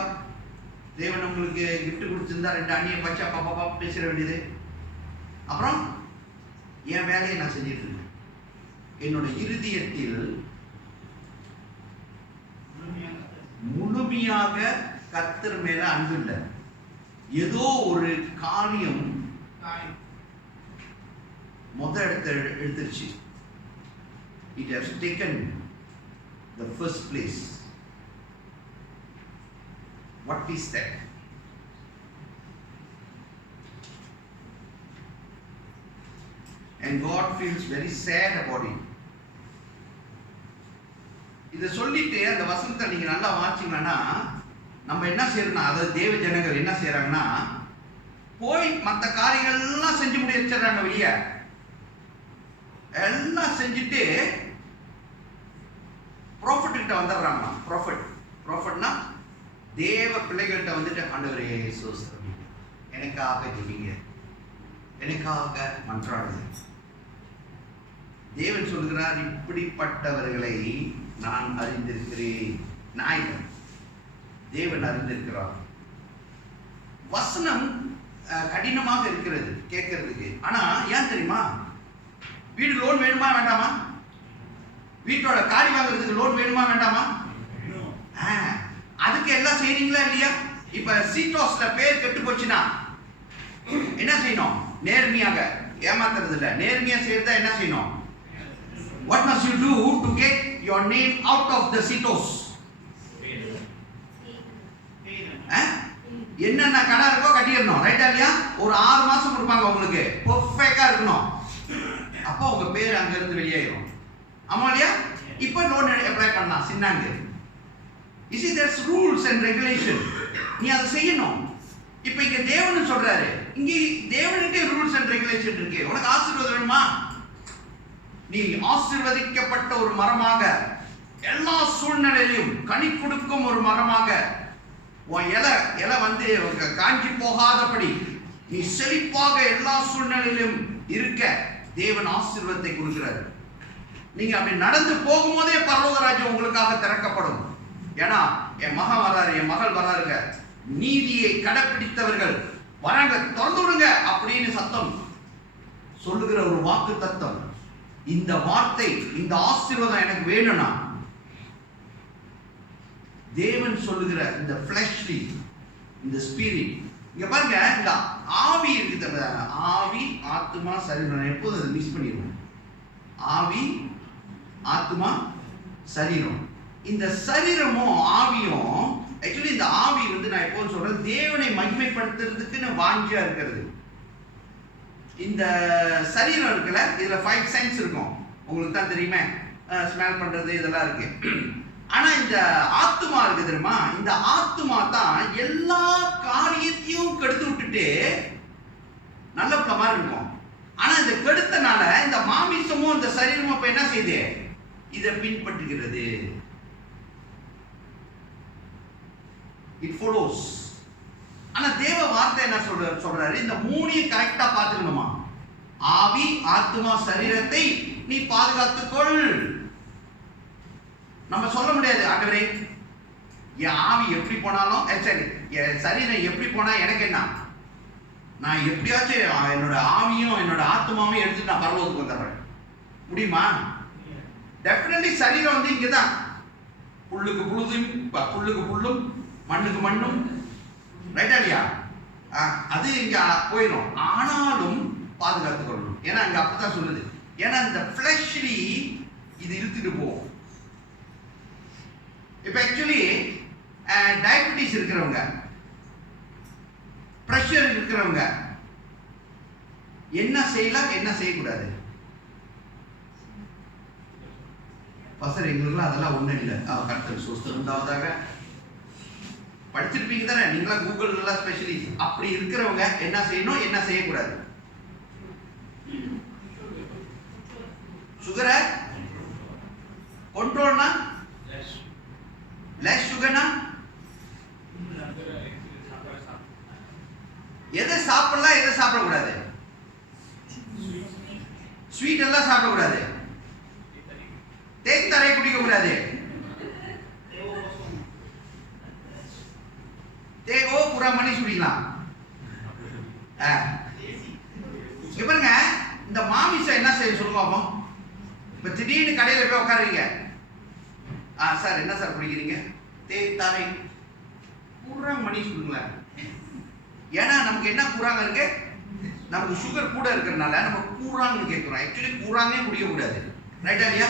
தேவன் உங்களுக்கு gift கொடுத்திருந்தா 2 அண்ணியை பச்சா பாப்பா பேசிட வேண்டியது. அப்புறம் என் வேலையை நான் செஞ்சிட்டு இருக்கேன். என்னோட இருதயத்தில் முழுமையாக கர்த்தர் மேல அன்பு இல்லை. ஏதோ ஒரு காரியம் எடுத்துருச்சு. It has taken the first place. What is that? And God feels very sad about it. இதை சொல்லிட்டு அந்த வசனத்தை நீங்க நல்லா வாசிங்கன்னா, நம்ம என்ன செய்யறோம்னா, அதாவது தேவ ஜனங்கள் என்ன செய்யறாங்கன்னா, போய் மற்ற காரியங்கள் எல்லாம் செஞ்சு முடிச்சிடறாங்க. வெளியே எல்லாம் செஞ்சுட்டு ப்ராஃபட் கிட்ட வந்துடுறாங்க. ப்ராஃபட்னா தேவ பிள்ளைகள்கிட்ட வந்துட்டு, ஆண்டவரே சோஸ்திரம், எனக்காக ஜெபிங்க, எனக்காக மன்றாடுங்க. தேவன் சொல்கிறார், இப்படிப்பட்டவர்களை நான் அறிந்திருக்கிறேன். நான் தேவன் அறிந்திருக்கிறார். வசனம் கடினமாக இருக்கிறது கேட்கறதுக்கு. ஆனா ஏன் தெரியுமா? வீடு லோன் வேணுமா வேண்டாமா? வீட்டோட காடி வாங்குறதுக்கு லோன் வேணுமா வேண்டாமா? அதுக்கு எல்லாம் செய்றீங்களா இல்லையா? இப்ப சீட்டோஸ்ல பேர் கெட்டு போச்சுன்னா என்ன செய்யணும்? நேர்மையாக ஏமாத்துறது இல்ல, நேர்மையா செய்யறதா என்ன செய்யணும்? What must you do to get your name out of the CITOS? என்னென்ன கடை இருக்கோ கட்டிடணும். ரைட்டா இல்லையா? ஒரு 6 மாசம் கொடுப்பாங்க உங்களுக்கு, பெர்ஃபெக்ட்டா இருக்கணும். அப்போ உங்க பேர் அங்க இருந்து வெளியாயிரும். ஆமா இல்லையா? இப்போ லோன் அப்ளை பண்ணலாம் சின்னாங்க. You see, there's rules and regulation. நீ அதை செய்யணும். இப்போ இங்க தேவன் சொல்றாரு, இங்க தேவனுக்கே ரூல்ஸ் அண்ட் ரெகுலேஷன் இருக்கு. உனக்கு ஆசீர்வாதம் வேணுமா? நீ ஆசீர்வதிக்கப்பட்ட ஒரு மரமாக, எல்லா சூழ்நிலையிலும் கனி கொடுக்கும் ஒரு மரமாக, உன் இலை வந்து காஞ்சி போகாதபடி நீ செழிப்பாக எல்லா சூழ்நிலையிலும் இருக்க தேவன் ஆசீர்வாதத்தை கொடுக்கிறார். நீங்க அப்படி நடந்து போகும்போதே பரலோக ராஜ்யம் உங்களுக்காக திறக்கப்படும். ஏன்னா என் மகன் வராரு, என் மகள் வராருங்க, நீதியை கடைபிடித்தவர்கள் வராங்க, திறந்து விடுங்க அப்படின்னு சத்தம் சொல்லுகிற ஒரு வாக்கு தத்தம். இந்த வார்த்தை, இந்த ஆசீர்வாதம் எனக்கு வேணும்னா தேவன் சொல்லுகிற இந்த ஃபிளஷ்லி, இந்த ஸ்பிரிட் இங்க பாருங்க, இந்த ஆவி இருக்குது, ஆவி ஆத்மா சரீரம், எப்போதும் அதை மிக்ஸ் பண்ணிடுவோம். ஆவி ஆத்மா சரீரம். இந்த சரீரமும் ஆவியும் ஆக்சுவலி இந்த ஆவி வந்து நான் எப்போதும் சொல்றேன், தேவனை மகிமைப்படுத்துறதுக்குன்னு வாஞ்சியா இருக்கிறது. இந்த சரீரம் இருக்குல்ல, இதுல 5 சென்ஸ் இருக்கும், உங்களுக்கு தான் தெரியுமே, ஸ்மெல் பண்றது இதெல்லாம் இருக்கு. ஆனா இந்த ஆத்மா இருக்கு தெரியுமா, இந்த ஆத்மா தான் எல்லா காரியத்தையும் கெடுத்து விட்டுட்டு நல்ல மாதிரி இருக்கும். ஆனா இந்த கெடுத்தனால இந்த மாமிசமும் இந்த சரீரமும் இப்ப என்ன செய்யுது, இதை பின்பற்றுகிறது. It follows. ஆனா தேவ வார்த்தை என்ன சொல்றாரு, இந்த மூணையும் கரெக்டா பார்த்துக்கணுமா. ஆவி ஆத்மா சரீரத்தை நீ பாதுகாத்துக்கொள். நம்ம சொல்ல முடியாது, ஆண்டவரே என் ஆவி எப்படி போனாலும் சரி, என் சரீரம் எப்படி போனா எனக்கு என்ன, நான் எப்படியாச்சும் என்னோட ஆவியும் என்னோட ஆத்மாவையும் எடுத்துட்டு நான் பரலோகத்துக்கு வந்துடுறேன், முடியுமா? டெஃபினெட்லி சரீரம் வந்து இங்கதான், புல்லுக்கு புல்லும் மண்ணுக்கு மண்ணும், ரைட்டா இல்லையா? அது இங்க போயிடும். ஆனாலும் பாதுகாத்துக் கொள்ளணும். ஏன்னா அங்க அப்படித்தான் சொல்லுது. ஏன்னா இந்த ஃபிளஷ்லி இது இழுத்துட்டு போகும். இப்ப ஆக்சுவலி டயபிட்டிஸ் இருக்கிறவங்க, பிரஷர் இருக்கிறவங்க என்ன செய்யலாம், என்ன செய்யக்கூடாது? பசர் எங்களுக்குலாம் அதெல்லாம் ஒண்ணும் இல்லை. கர்த்தர் சுஸ்தம் உண்டாவதாக படிச்சிருப்பீங்க தானே நீங்களா, கூகுள் எல்லாம் ஸ்பெஷலிஸ்ட். அப்படி இருக்கிறவங்க என்ன செய்யணும், என்ன செய்யக்கூடாது? சுகரை கண்ட்ரோல்னா, லெஸ் சுகர்னா எதை சாப்பிடலாம், எதை சாப்பிடக்கூடாது? ஸ்வீட் எல்லாம் சாப்பிடக்கூடாது, தேன் தரை குடிக்க கூடாது, தேகோ புறா மணி சுடிக்கலாம். பாருங்க, இந்த மாமிசம் என்ன செய்ய சொல்லுங்க. இப்ப திடீர்னு கடையில போய் உட்காருங்க, சார் என்ன சார் குடிக்கிறீங்க? தேன் தரை புறா மணி சுடுங்களேன். ஏன்னா நமக்கு என்ன கூறாங்க இருக்கு, நமக்கு சுகர் கூட இருக்கிறதுனால நம்ம கூறாங்கன்னு கேட்கிறோம். ஆக்சுவலி கூறாங்கே குடிக்க கூடாது, ரைட்டா இல்லையா?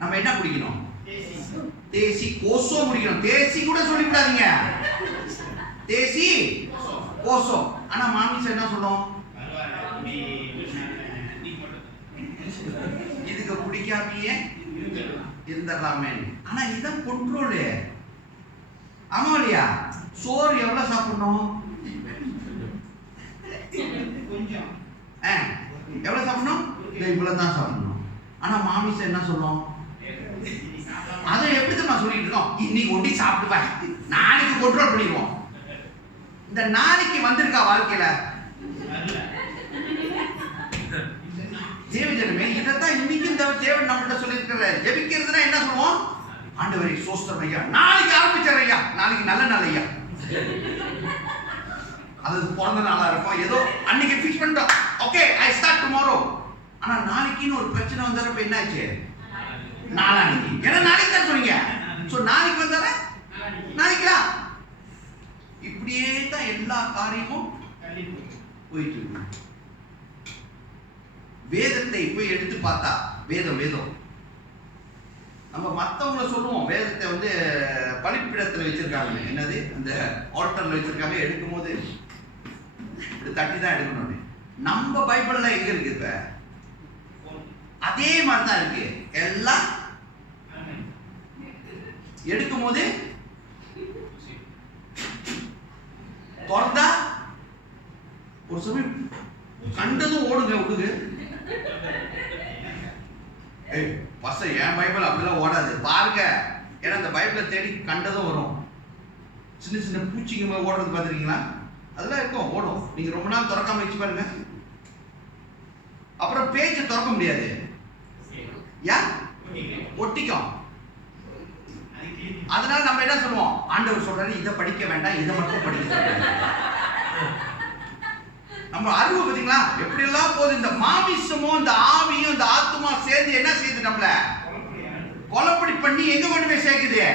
நம்ம என்ன குடிக்கணும்? தேசி கோசோ குடிக்கணும். தேசி கூட சொல்லிவிடாதீங்க, தேசி கோசோ. ஆனா மாமிசம் என்ன சொல்லும், இதுக்கு குடிக்காமையே இருந்துடலாமே. ஆனா இதுதான் கண்ட்ரோலு. ஆமா இல்லையா? சோறு எவ்வளவு சாப்பிடணும், எவ்வளவு சாப்பிடணும், இவ்வளவுதான் சாப்பிடணும். ஆனா மாமிசம் என்ன சொல்லும், அதை எப்படி தான் சொல்லிட்டு இருக்கோம், இன்னைக்கு ஒண்டி சாப்பிடுவேன், நாளைக்கு கண்ட்ரோல் பண்ணிடுவோம். இந்த நாளைக்கு வந்திருக்கா வாழ்க்கையில? தேவஜனமே, இதைத்தான் இன்னைக்கு இந்த தேவன் நம்மகிட்ட சொல்லி இருக்கிற. ஜெபிக்கிறதுனா என்ன சொல்லுவோம், ஆண்டவரே சோஸ்தரம் ஐயா, நாளைக்கு ஆரம்பிச்சார் ஐயா, நாளைக்கு நல்ல நாள் ஐயா, அது பிறந்த நாளா இருக்கும், ஏதோ அன்னைக்கு ஃபிக்ஸ் பண்ணிட்டோம், ஓகே ஐ ஸ்டார்ட் டுமாரோ. ஆனா நாளைக்குன்னு ஒரு பிரச்சனை வந்தப்ப என்ன ஆச்சு, நாளைக்கு. ஏன்னா நாளைக்கு தான் சொன்னீங்க, சோ நாளைக்கு வந்தால நாளைக்கலாம். இப்படியே தான் எல்லா காரியமும் போயிட்டு இருக்கு. வேதத்தை போய் எடுத்து பார்த்தா, வேதம் நம்ம மற்றவங்களை சொல்லுவோம், வேதத்தை வந்து பலிப்பிடத்துல வச்சிருக்காங்க, என்னது அந்த ஆல்டர்ல வச்சிருக்காங்க, எடுக்கும் போது இப்படி தட்டி தான் எடுக்கணும். நம்ம பைபிள்ல எங்க இருக்கு? இப்ப அதே மாதிரி தான் இருக்கு. எல்லாம் எடுக்கும் போது திறந்தா ஒரு சமயம் கண்டதும் ஓடுங்க விடுங்க. பச என் பைபிள் அப்படிலாம் ஓடாது பாருங்க. ஏன்னா அந்த பைபிளை தேடி கண்டதும் வரும். சின்ன சின்ன பூச்சிங்க ஓடுறது பார்த்துருக்கீங்களா? அதெல்லாம் இருக்கும், ஓடும். நீங்க ரொம்ப நாள் திறக்காம வச்சு பாருங்க, அப்புறம் பேஜ் திறக்க முடியாது, ஏன் ஒட்டிக்கும். அதனால நம்ம என்ன சொல்லுவோம், ஆண்டவர் சொல்றாரு இதை படிக்க வேண்டாம், இதை மட்டும் படிக்க சொல்றாரு. நம்ம அறிவு பார்த்தீங்களா எப்படி எல்லாம் போகுது. இந்த மாமிசமும் இந்த ஆவியும் இந்த ஆத்மா சேர்ந்து என்ன செய்யுது, நம்மள கொலைப்படி பண்ணி எங்க கொண்டு போய் சேர்க்குது.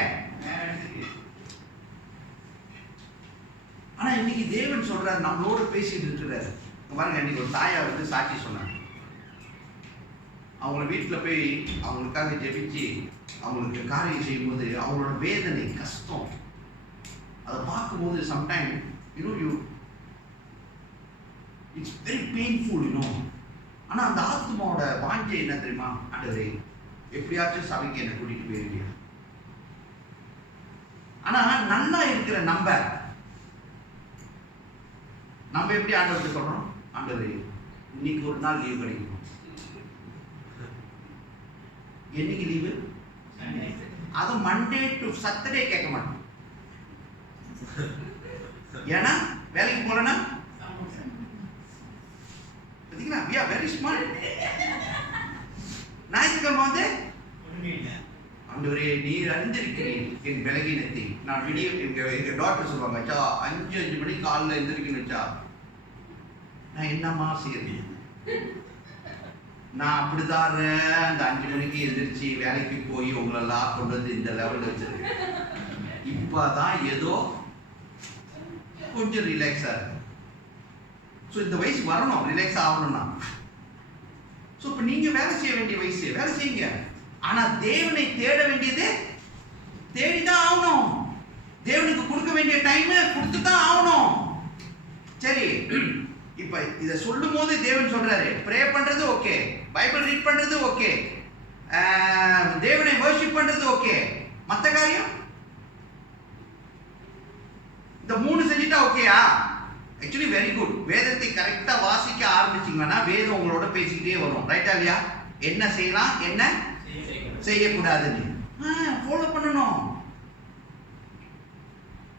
ஆனா இன்னைக்கு தேவன் சொல்றாரு, நம்மளோட பேசிட்டு இருக்கிறாரு. பாருங்க, இன்னைக்கு ஒரு தாயா வந்து சாட்சி சொன்னாங்க. அவங்க வீட்டில் போய் அவங்களுக்காக ஜெபிச்சு அவங்களுக்கு காரியம் செய்யும்போது அவங்களோட வேதனை, கஷ்டம் அதை பார்க்கும்போது சம்டைம் இட்ஸ் வெரி பெயின்ஃபுல் ஆனால் அந்த ஆத்மாவோட வாஞ்சை என்ன தெரியுமா? ஆண்டவரே, எப்படியாச்சும் சபைக்கு என்னை கூட்டிட்டு போயிருக்கீங்க. ஆனா நல்லா இருக்கிற நம்ம எப்படி ஆண்டவருக்கு சொல்றோம்? ஆண்டவரே, இன்னைக்கு ஒரு நாள் லீவ் கிடைக்கும். என்னைக்கு லீவு? அது மண்டே டு சாட்டர்டே கேட்க மாட்டோம். ஏன்னா வேலைக்கு போலன்னா பார்த்தீங்களா, we are very smart. ஞாயிற்றுக்கிழமை வந்து ஆண்டவரே, நீர் அறிந்திருக்கிறீர் என் விலகினத்தை. நான் விடிய எங்க டாக்டர் சொல்லுவாங்க, அச்சா 5 மணிக்கு காலைல எந்திரிக்கணும் வச்சா. நான் என்னம்மா செய்யறது? நான் அப்படிதான் அந்த 5 மணிக்கு எந்திரிச்சு வேலைக்கு போய் உங்களெல்லாம் கொண்டு வந்து இந்த லெவலில் வச்சிருக்கேன். இப்பதான் ஏதோ கொஞ்சம் ரிலாக்ஸா இருக்கு. ஸோ இந்த வயசு வரணும், ரிலாக்ஸ் ஆகணும்னா. ஸோ இப்போ நீங்க வேலை செய்ய வேண்டிய வயசு, வேலை செய்யுங்க. ஆனா தேவனை தேட வேண்டியது தேடிதான் ஆகணும். தேவனுக்கு கொடுக்க வேண்டிய டைம் கொடுத்துதான் ஆகணும். சரி, இப்ப இதை சொல்லும் போது தேவன் சொல்றாரு, ப்ரே பண்றது ஓகே, பைபிள் ரீட் பண்றது ஓகே, தேவனை வர்ஷிப் பண்றது ஓகே, மற்ற காரியம் இந்த 3 செஞ்சுட்டா ஓகேயா? Actually very good. வேதத்தை கரெக்டா வாசிக்க ஆரம்பிச்சீங்கன்னா வேதம் உங்களோட பேசிக்கிட்டே வரும். ரைட்டா இல்லையா? என்ன செய்யலாம், என்ன செய்யக்கூடாதுன்னு ஃபாலோ பண்ணணும்.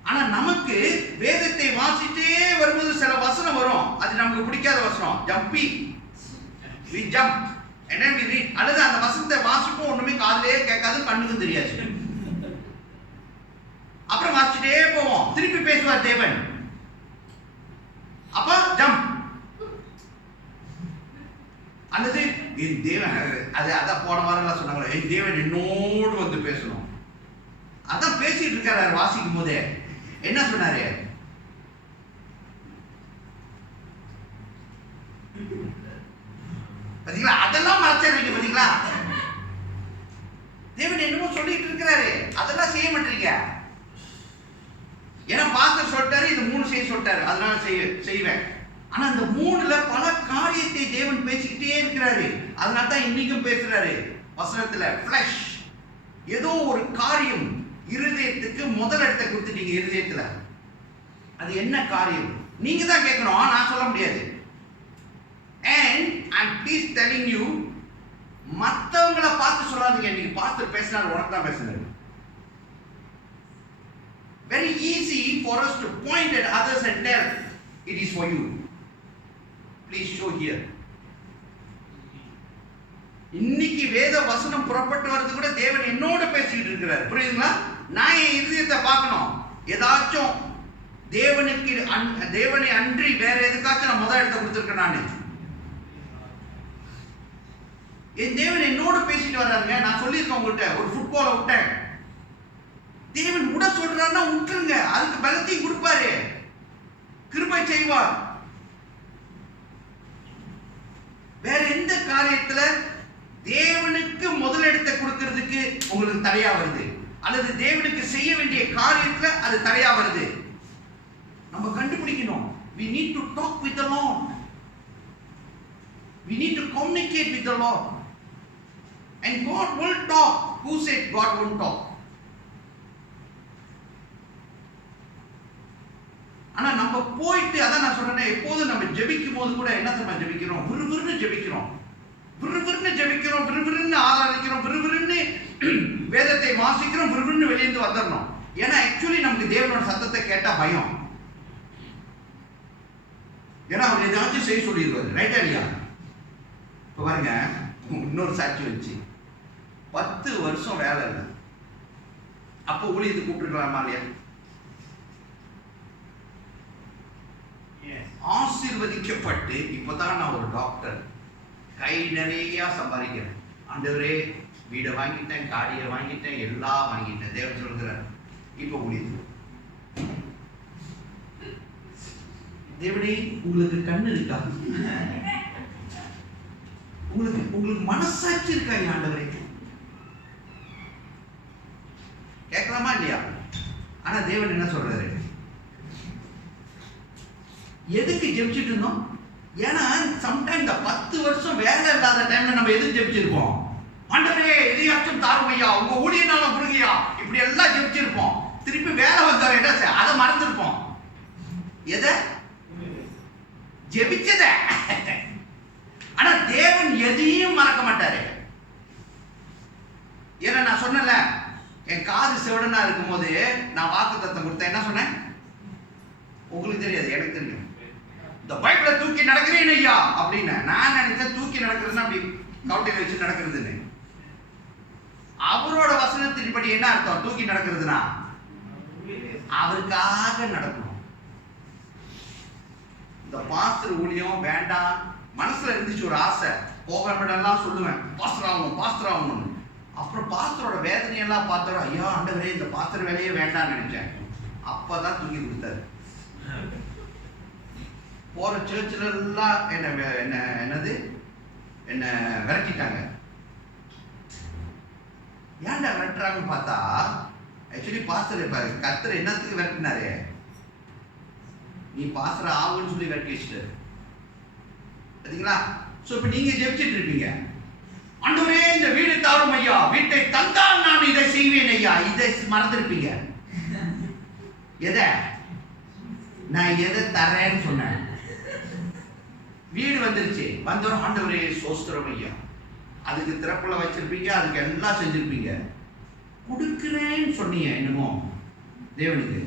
ஆனா நமக்கு வேதத்தை வாசிட்டே வரும்போது சில வசனம் வரும், அது நமக்கு பிடிக்காத வசனம். Jambi, we jump and then we read. அல்லது அந்த வசனத்தை வாசிப்போம், ஒண்ணுமே காதுலயே கேட்காது, கண்ணுக்கும் தெரியாது. அப்புறம் வாசிட்டே போவோம், திருப்பி பேசுவார் தேவன். அப்ப ஜம்ப். அல்லது என் தேவன், அத போன வாரம் சொன்னாங்க, என் தேவன் என்னோடு வந்து பேசணும். அதான் பேசிட்டு இருக்காரு வாசிக்கும் போதே. என்ன சொன்னாரு? பாத்தீங்களா, அதெல்லாம் மறைச்சிருக்கீங்க. பாத்தீங்களா, தேவன் என்னமோ சொல்லிட்டு இருக்கிறாரு, அதெல்லாம் செய்ய மாட்டீங்க. ஏன்னா பாஸ்டர் சொல்லிட்டாரு, இந்த 3 செய்ய சொல்லிட்டாரு, அதனால செய்வேன். ஆனா இந்த 3ல பல காரியத்தை தேவன் பேசிக்கிட்டே இருக்கிறாரு. அதனால தான் இன்னைக்கும் பேசுறாரு வசனத்துல. ஃபிளஷ், ஏதோ ஒரு காரியம் இருதயத்துக்கு முதல் இடத்தை கொடுத்துட்டீங்க. இருதயத்துல அது என்ன காரியம் நீங்க தான் கேட்கணும், நான் சொல்ல முடியாது. And I'm please telling you, மற்றவங்களை பார்த்து சொல்லாதீங்க. இன்னைக்கு பாஸ்டர் பேசினாரு, உனக்கு தான் பேசினாரு. Very easy for us to point at others and tell it is for you. Please show here. இன்னைக்கு வேத வசனம் புறப்பட்டு வரது கூட தேவன் என்னோட பேசிட்டு இருக்கிறார். புரியுதுங்களா? நான் என் இதயத்தை பார்க்கணும். ஏதாச்சும் தேவனை அன்றி வேற எதுக்காச்சும் நான் முதல் இடத்தை கொடுத்துருக்கேன். நான் என் தேவன் என்னோட பேசிட்டு வர்றாருங்க. நான் சொல்லியிருக்கேன் உங்கள்கிட்ட, ஒரு ஃபுட்பாலை விட்டேன். தேவன் விட சொல்றாருன்னா விட்டுருங்க, அதுக்கு பலத்தையும் கொடுப்பாரு, கிருபை செய்வார். வேற எந்த காரியத்துல தேவனுக்கு முதலிடத்தை கொடுக்கிறதுக்கு உங்களுக்கு தடையா வருது, அல்லது தேவனுக்கு செய்ய வேண்டிய காரியத்துல அது தடையா வருது, நம்ம கண்டுபிடிக்கணும். we need to talk with the Lord, we need to communicate with the Lord, and God will talk. Who said God won't talk? ஆனா நம்ம போயிட்டு, அதான் நான் சொல்றேன், எப்போதும் நம்ம ஜெபிக்கும் போது கூட என்ன நம்ம ஜெபிக்கிறோம்? விறுவிறுன்னு ஜெபிக்கிறோம், விறுவிறுன்னு ஜெபிக்கிறோம், விறுவிறுன்னு ஆராதிக்கிறோம், விறுவிறுன்னு வேதத்தை வாசிக்கிறோம், விறுவிறுன்னு வெளியிருந்து வந்துடணும். ஏன்னா ஆக்சுவலி நமக்கு தேவனோட சத்தத்தை கேட்டா பயம். ஏன்னா அவர் ஏதாச்சும் செய்ய சொல்லிடுவாரு. ரைட்டா இல்லையா? இப்போ பாருங்க, இன்னொரு சாட்சி வச்சு 10 வருஷம் வேலை இல்லை. அப்போ ஊழியத்துக்கு கூப்பிட்டுருக்கலாமா இல்லையா? ஆசீர்வதிக்கப்பட்டு இப்பதான் நான் ஒரு டாக்டர், கை நிறைய சம்பாதிக்கிறேன். ஆண்டவரே, வீடை வாங்கிட்டேன், காடியை வாங்கிட்டேன், எல்லாம் வாங்கிட்டேன். தேவன் சொல்கிறார், இப்ப ஊழியத்துக்கு தேவனே உங்களுக்கு கண்ணு இருக்கா? உங்களுக்கு மனசாட்சி இருக்கா ஆண்டவரே? கேட்கலாமா இல்லையா? ஆனா தேவன் என்ன சொல்றாரு? எதுக்கு ஜெபிச்சுட்டு இருந்தோம்? ஏன்னா சம்டைம் இந்த 10 வருஷம் வேலை இல்லாத டைம்ல நம்ம எதுக்கு ஜெபிச்சிருப்போம்? ஆண்டவரே எதையாச்சும் தாரும் ஐயா, உங்க ஊழியனாலும் கொடுங்கய்யா, இப்படி எல்லாம் ஜெபிச்சிருப்போம். திருப்பி வேலை வந்தவரை என்ன செய்ய? அதை மறந்துருப்போம். எதை? ஜெபிச்சத. ஆனா தேவன் எதையும் மறக்க மாட்டாரு. ஏன்னா நான் சொன்னல, என் காது செவடனா இருக்கும் போது நான் வாக்குத்தத்தம் கொடுத்தேன். என்ன சொன்னேன்? உங்களுக்கு தெரியாது, எனக்கு தெரியும். இந்த பைபிளை தூக்கி நடக்கிறேன் ஐயா அப்படின்னு நான் நினைச்சேன். தூக்கி நடக்கிறதுன்னா அப்படி கவுட்டையில வச்சு நடக்கிறதுன்னு. அவரோட வசனத்தின்படி என்ன அர்த்தம்? தூக்கி நடக்கிறதுனா அவருக்காக நடக்கணும். இந்த பாஸ்டர் ஊழியம் வேண்டாம் மனசுல இருந்துச்சு ஒரு ஆசை. போகிறப்பெல்லாம் சொல்லுவேன் பாஸ்டர் ஆகணும். அப்புறம் பாஸ்டரோட வேதனையெல்லாம் பார்த்தோம். ஐயா ஆண்டவரே இந்த பாஸ்டர் வேலையே வேண்டாம்னு நினைச்சேன். அப்பதான் தூக்கி கொடுத்தாரு. போற சர்ச்சில் எல்லாம் என்ன விரட்டிட்டாங்க. ஏன்டா விரட்டுறாங்கன்னு பார்த்தா ஆக்சுவலி பாஸ்டர் கர்த்தர் என்னத்துக்கு விரட்டினாரு? நீ பாஸ்டர் ஆகுன்னு சொல்லி விரட்டி வச்சுட்டாரு. பார்த்தீங்களா? சோ இப்ப நீங்க ஜெபிச்சிட்டு இருப்பீங்க, ஆண்டவரே இந்த வீடு தாரும் ஐயா, வீட்டை தந்தால் நான் இதை செய்வேன் ஐயா. இதை மறந்துருப்பீங்க. எதை? நான் எதை தரேன்னு சொன்னேன். வீடு வந்துருச்சு, வந்தோம் ஆண்டவரே சோஸ்திரம் ஐயா, அதுக்கு திறப்புல வச்சிருப்பீங்க, அதுக்கு எல்லாம் செஞ்சிருப்பீங்க. கொடுக்கிறேன்னு சொன்னீங்க என்னமோ தேவனுக்கு.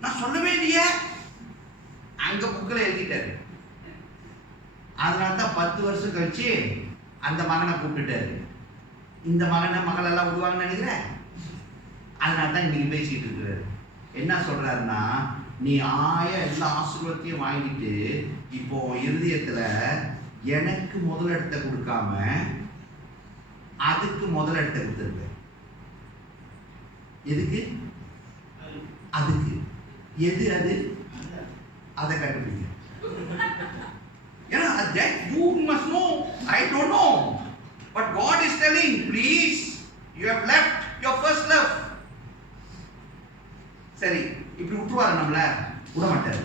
நான் சொல்லவே இல்லையே. அங்க புக்கில் எழுதிட்டாரு. அதனால தான் 10 வருஷம் கழிச்சு அந்த மகனை கூப்பிட்டுட்டாரு. இந்த மகள் எல்லாம் விடுவாங்கன்னு நினைக்கிறேன். அதனால தான் இன்னைக்கு பேசிட்டு இருக்கிறாரு. என்ன சொல்றாருன்னா, நீ எல்லா ஆசீர்வாதத்தையும் வாங்கிட்டு இப்போ இருதயத்துல எனக்கு முதலிடத்தை கொடுக்காம அதுக்கு முதலிடத்தை கொடுத்துருக்க. எதுக்கு? அதுக்கு. எது அது? அதை கண்டுபிடிக்க. ஏன்னா that you must know. I don't know, but God is telling, please, you have left your first love. சரி, இப்படி விட்டுருவாரு நம்மள? விட மாட்டாரு.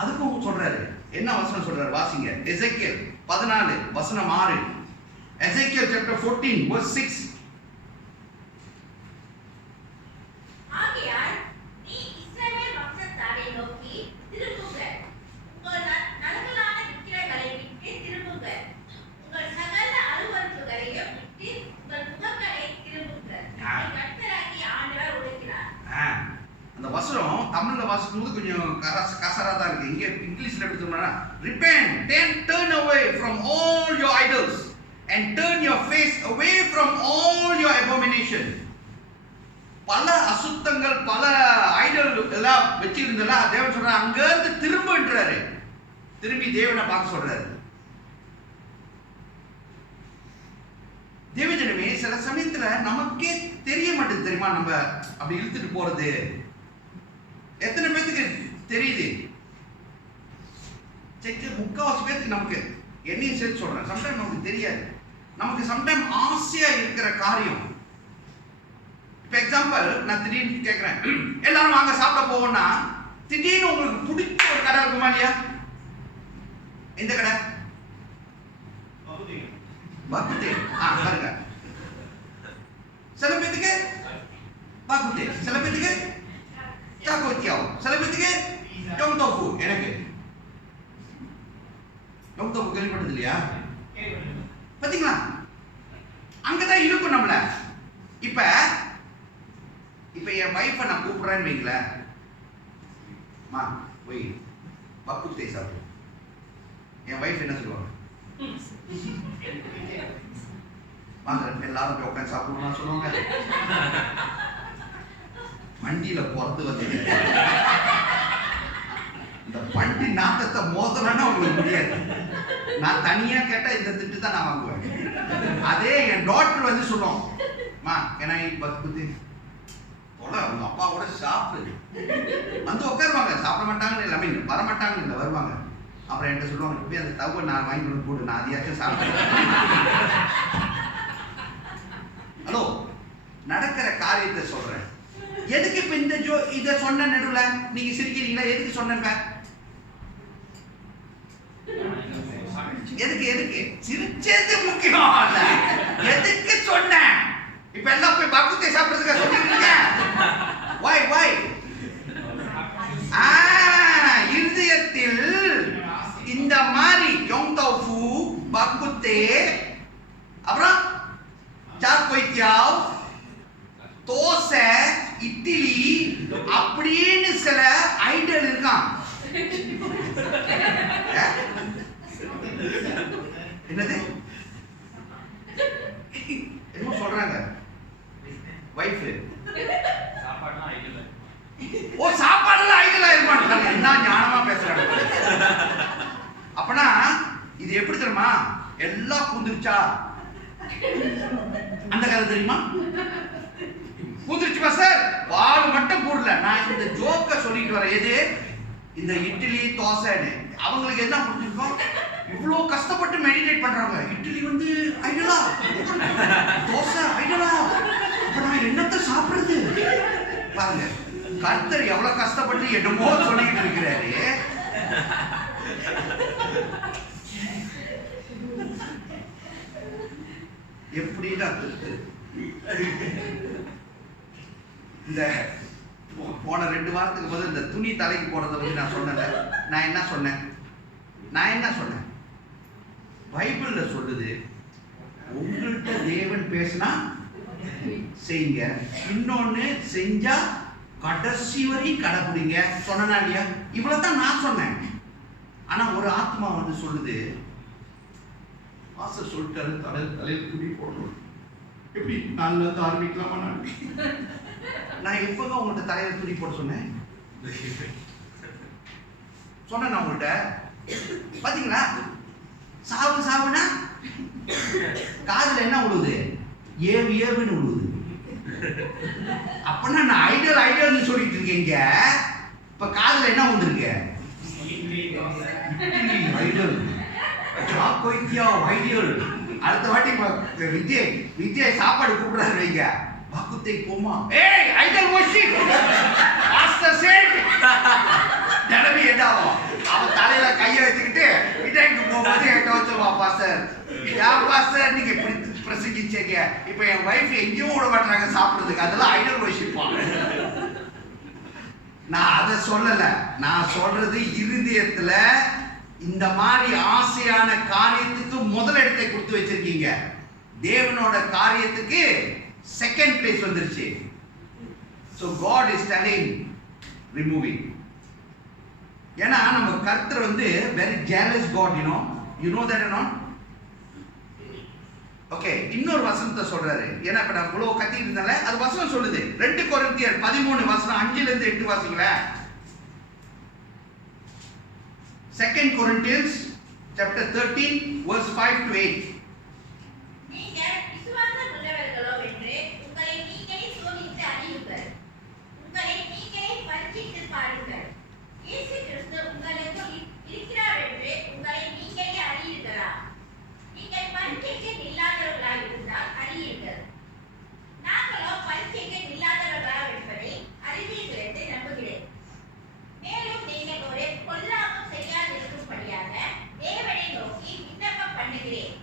அதுக்கும் சொல்றாரு. என்ன வசனம் சொல்றாரு? வாசிங்க. எசேக்கியேல் 14 வசனம் 6. எசேக்கியேல் chapter 14 verse 6. ஆகையால் நீ இஸ்ரவேல் வம்சத்தாரை நோக்கி திரும்புங்கள், உங்கள் நலங்களான விக்கிரகங்களை விட்டு திரும்புங்கள், உங்கள் சகல அருவருப்புகளையும் விட்டு உங்கள் முகங்களை திரும்புங்கள், கர்த்தராகிய ஆண்டவர் உரைக்கிறார். அந்த வசனம் தமிழ்ல வாசிக்கும் போது கொஞ்சம் கசரா தான் இருக்கு. இங்க இங்கிலீஷ்ல எப்படி சொல்றா? repent, then turn away from all your idols and turn your face away from all your abomination. பல அசுத்தங்கள், பல ஐடல் எல்லாம் வச்சிருந்தா தேவன் சொல்றாரு அங்க இருந்து திரும்புன்றாரு. திரும்பி தேவனை பார்க்க சொல்றாரு. தேவஜனமே, சில சமயத்துல நமக்கே தெரிய மாட்டேங்குது தெரியுமா? நம்ம அப்படி இழுத்துட்டு போறது எத்தனை பேருக்கு தெரியுது? முக்காவாசி பேருக்கு நமக்கு, என்னையும் சேர்த்து சொல்றேன், சம்டைம் நமக்கு தெரியாது. நமக்கு சம்டைம் ஆசையா இருக்கிற காரியம். இப்ப எக்ஸாம்பிள், நான் திடீர்னு கேட்கிறேன், எல்லாரும் வாங்க சாப்பிட போவோம்னா திடீர்னு உங்களுக்கு பிடிச்ச ஒரு கடை இருக்குமா இல்லையா? எந்த கடை? பக்குத்தே. பாருங்க, சில பேத்துக்கு பக்குத்தே, சில பேத்துக்கு சாக்கோத்தியாவ், சில பேத்துக்கு யோங் தோஃபு. எனக்கு யோங் தோஃபு கேள்விப்பட்டது இல்லையா? பாத்தீங்களா? அங்கதான் இருக்கும் நம்மள. இப்ப என் வைஃபை நான் கூப்பிடுறேன்னு வைங்களேன், மா போய் பக்குத்தே சாப்பிடு. என் வைஃப் என்ன சொல்லுவாங்க? வாங்க எல்லாரும் போய் உட்காந்து சாப்பிடணும்னு சொல்லுவாங்க. வண்டியில பிறந்து வந்து இந்த வண்டி நாட்டத்தை மோதலன்னா உங்களுக்கு முடியாது. நான் தனியா கேட்டா இந்த திட்டு தான் நான் வாங்குவேன். அதே என் டாக்டர் வந்து சொல்லுவோம், மா ஏன்னா பக்குத்தி அவங்க அப்பா கூட சாப்பிடுது வந்து உட்காருவாங்க, சாப்பிட மாட்டாங்கன்னு எல்லாமே வர மாட்டாங்கன்னு இல்லை, வருவாங்க. அப்புறம் என்கிட்ட சொல்லுவாங்க, போய் அந்த தவை நான் வாங்கி கொண்டு போடு, நான் அதையாச்சும் சாப்பிட்டேன். ஹலோ, நடக்கிற காரியத்தை சொல்றேன். எதுக்கு இப்ப இந்த இதை சொன்ன நடுவுல நீங்க சிரிக்கிறீங்களா? எதுக்கு சொன்ன? எதுக்கு சிரிச்சது முக்கியம் இல்ல, எதுக்கு சொன்ன? இப்ப எல்லாம் போய் பக்குத்தை சாப்பிடுறதுக்கு சொல்லிருக்கீங்க. Why? இருதயத்தில் இந்த மாதிரி யோங் தோஃபு, பக்குத்தே, அப்புறம் சார் கொய்த்தியாவ், தோசை, இட்லி அப்படின்னு சில ஐடியல் இருக்கான். என்னது என்ன சொல்றாங்க? வைஃப் சாப்பாடுலாம் ஐடியலா இருப்பாங்க. என்ன ஞானமா பேசுறாங்க. அப்பனா இது எப்படி தெரியுமா? எல்லாம் பூந்துருச்சா அந்த கதை தெரியுமா? பூந்துருச்சுமா சார், வால் மட்டும் கூடல. நான் இந்த ஜோக்க சொல்லிட்டு வரேன். எது இந்த இட்லி தோசைன்னு அவங்களுக்கு என்ன புரிஞ்சிருக்கோம்? இவ்வளோ கஷ்டப்பட்டு மெடிடேட் பண்றாங்க. இட்லி வந்து ஐடலா, தோசை ஐடலா, அப்ப நான் என்னத்தை சாப்பிடுறது? பாருங்க, கர்த்தர் எவ்வளவு கஷ்டப்பட்டு என்னமோ சொல்லிட்டு இருக்கிறாரு. எப்படிதான் இந்த போன 2 வாரத்துக்கு முதல்ல இந்த துணி தலைக்கு போடுறத பத்தி நான் சொன்னேன். நான் என்ன சொன்னேன்? பைபிள்ல சொல்லுது, உங்கள்கிட்ட தேவன் பேசினா செய்யுங்க, இன்னொன்னு செஞ்சா கடைசி வரை கடைபிடிங்க சொன்னா இல்லையா? இவ்வளவுதான் நான் சொன்னேன். ஆனா ஒரு ஆத்மா வந்து சொல்லுது, மாஸ்டர் சொல்லிட்டாரு தலையில் துணி போடணும், எப்படி நாள்ல இருந்து ஆரம்பிக்கலாமா? நான் எப்பதான் உங்கள்கிட்ட தலையில துணி போட சொன்னேன்? நான் உங்கள்கிட்ட பாத்தீங்களா? சாவுனா காதுல என்ன விழுவுது? ஏவுன்னு விழுவுது. அப்பனா நான் ஐடியல் சொல்லிட்டு இருக்கீங்க. இப்ப காதுல என்ன வந்துருக்கு? ஐடியல். ஐடியல். அடுத்த வாட்டி விஜய் சாப்பாடு கூப்பிடுறாரு வைங்க, பக்குத்தை போமா, ஏய் ஐடியல் வர்ஷிப் மாஸ்டர் சேட் நிலவி என்னாகும்? அவன் தலையில கையை வச்சுக்கிட்டு விஜய்க்கு போகும்போது என்கிட்ட வச்சுவா, பாஸ்டர் ஏன் பாஸ்டர் நீங்க இப்படி பிரசங்கிச்சீங்க, இப்ப என் வைஃப் எங்கேயும் விட மாட்டாங்க சாப்பிடுறதுக்கு, அதெல்லாம் ஐடியல் வர்ஷிப்பா? நான் அதை சொல்லல. நான் சொல்றது இருதயத்துல இந்த மாதிரி ஆசையான காரியத்துக்கு முதலிடத்தை கொடுத்து வச்சிருக்கீங்க. தேவனோட காரியத்துக்கு செகண்ட் பிளேஸ் வந்துருச்சு. So God is telling removing. ஏன்னா நம்ம கர்த்தர் வந்து very jealous God, you know that or not? Okay, இன்னொரு வசனத்தை சொல்றாரு. ஏன்னா இப்ப நான் இவ்வளவு கத்திட்டு இருந்தால அது வசனம் சொல்லுது. 2 கொரிந்தியர் 13 வசனம் 5 ல இருந்து 8 வாசிங்களேன். 2 Corinthians chapter 13 verse 5 to 8. நீங்கள் விசுவாசம் உள்ளவர்களோ என்று உங்களை நீங்களே சோதித்து அறியுங்கள், உங்களை நீங்களே பரீட்சித்து பாருங்கள். இயேசு கிறிஸ்து உங்களுக்குள் இருக்கிறார் என்று உங்களை நீங்களே அறியீர்களா? நீங்கள் பரீட்சைக்கு இல்லாதவர்களாக இருந்தால் அறியுங்கள். நாங்களோ பரீட்சைக்கு இல்லாதவர்களாக இருப்பதை அறிவீர்கள் என்று நம்புகிறேன். மேலும் நீங்கள் ஒரு பொல்லாமல் செய்யாதிருக்கும்படியாக தேவனை நோக்கி விண்ணப்பம் பண்ணுகிறேன்.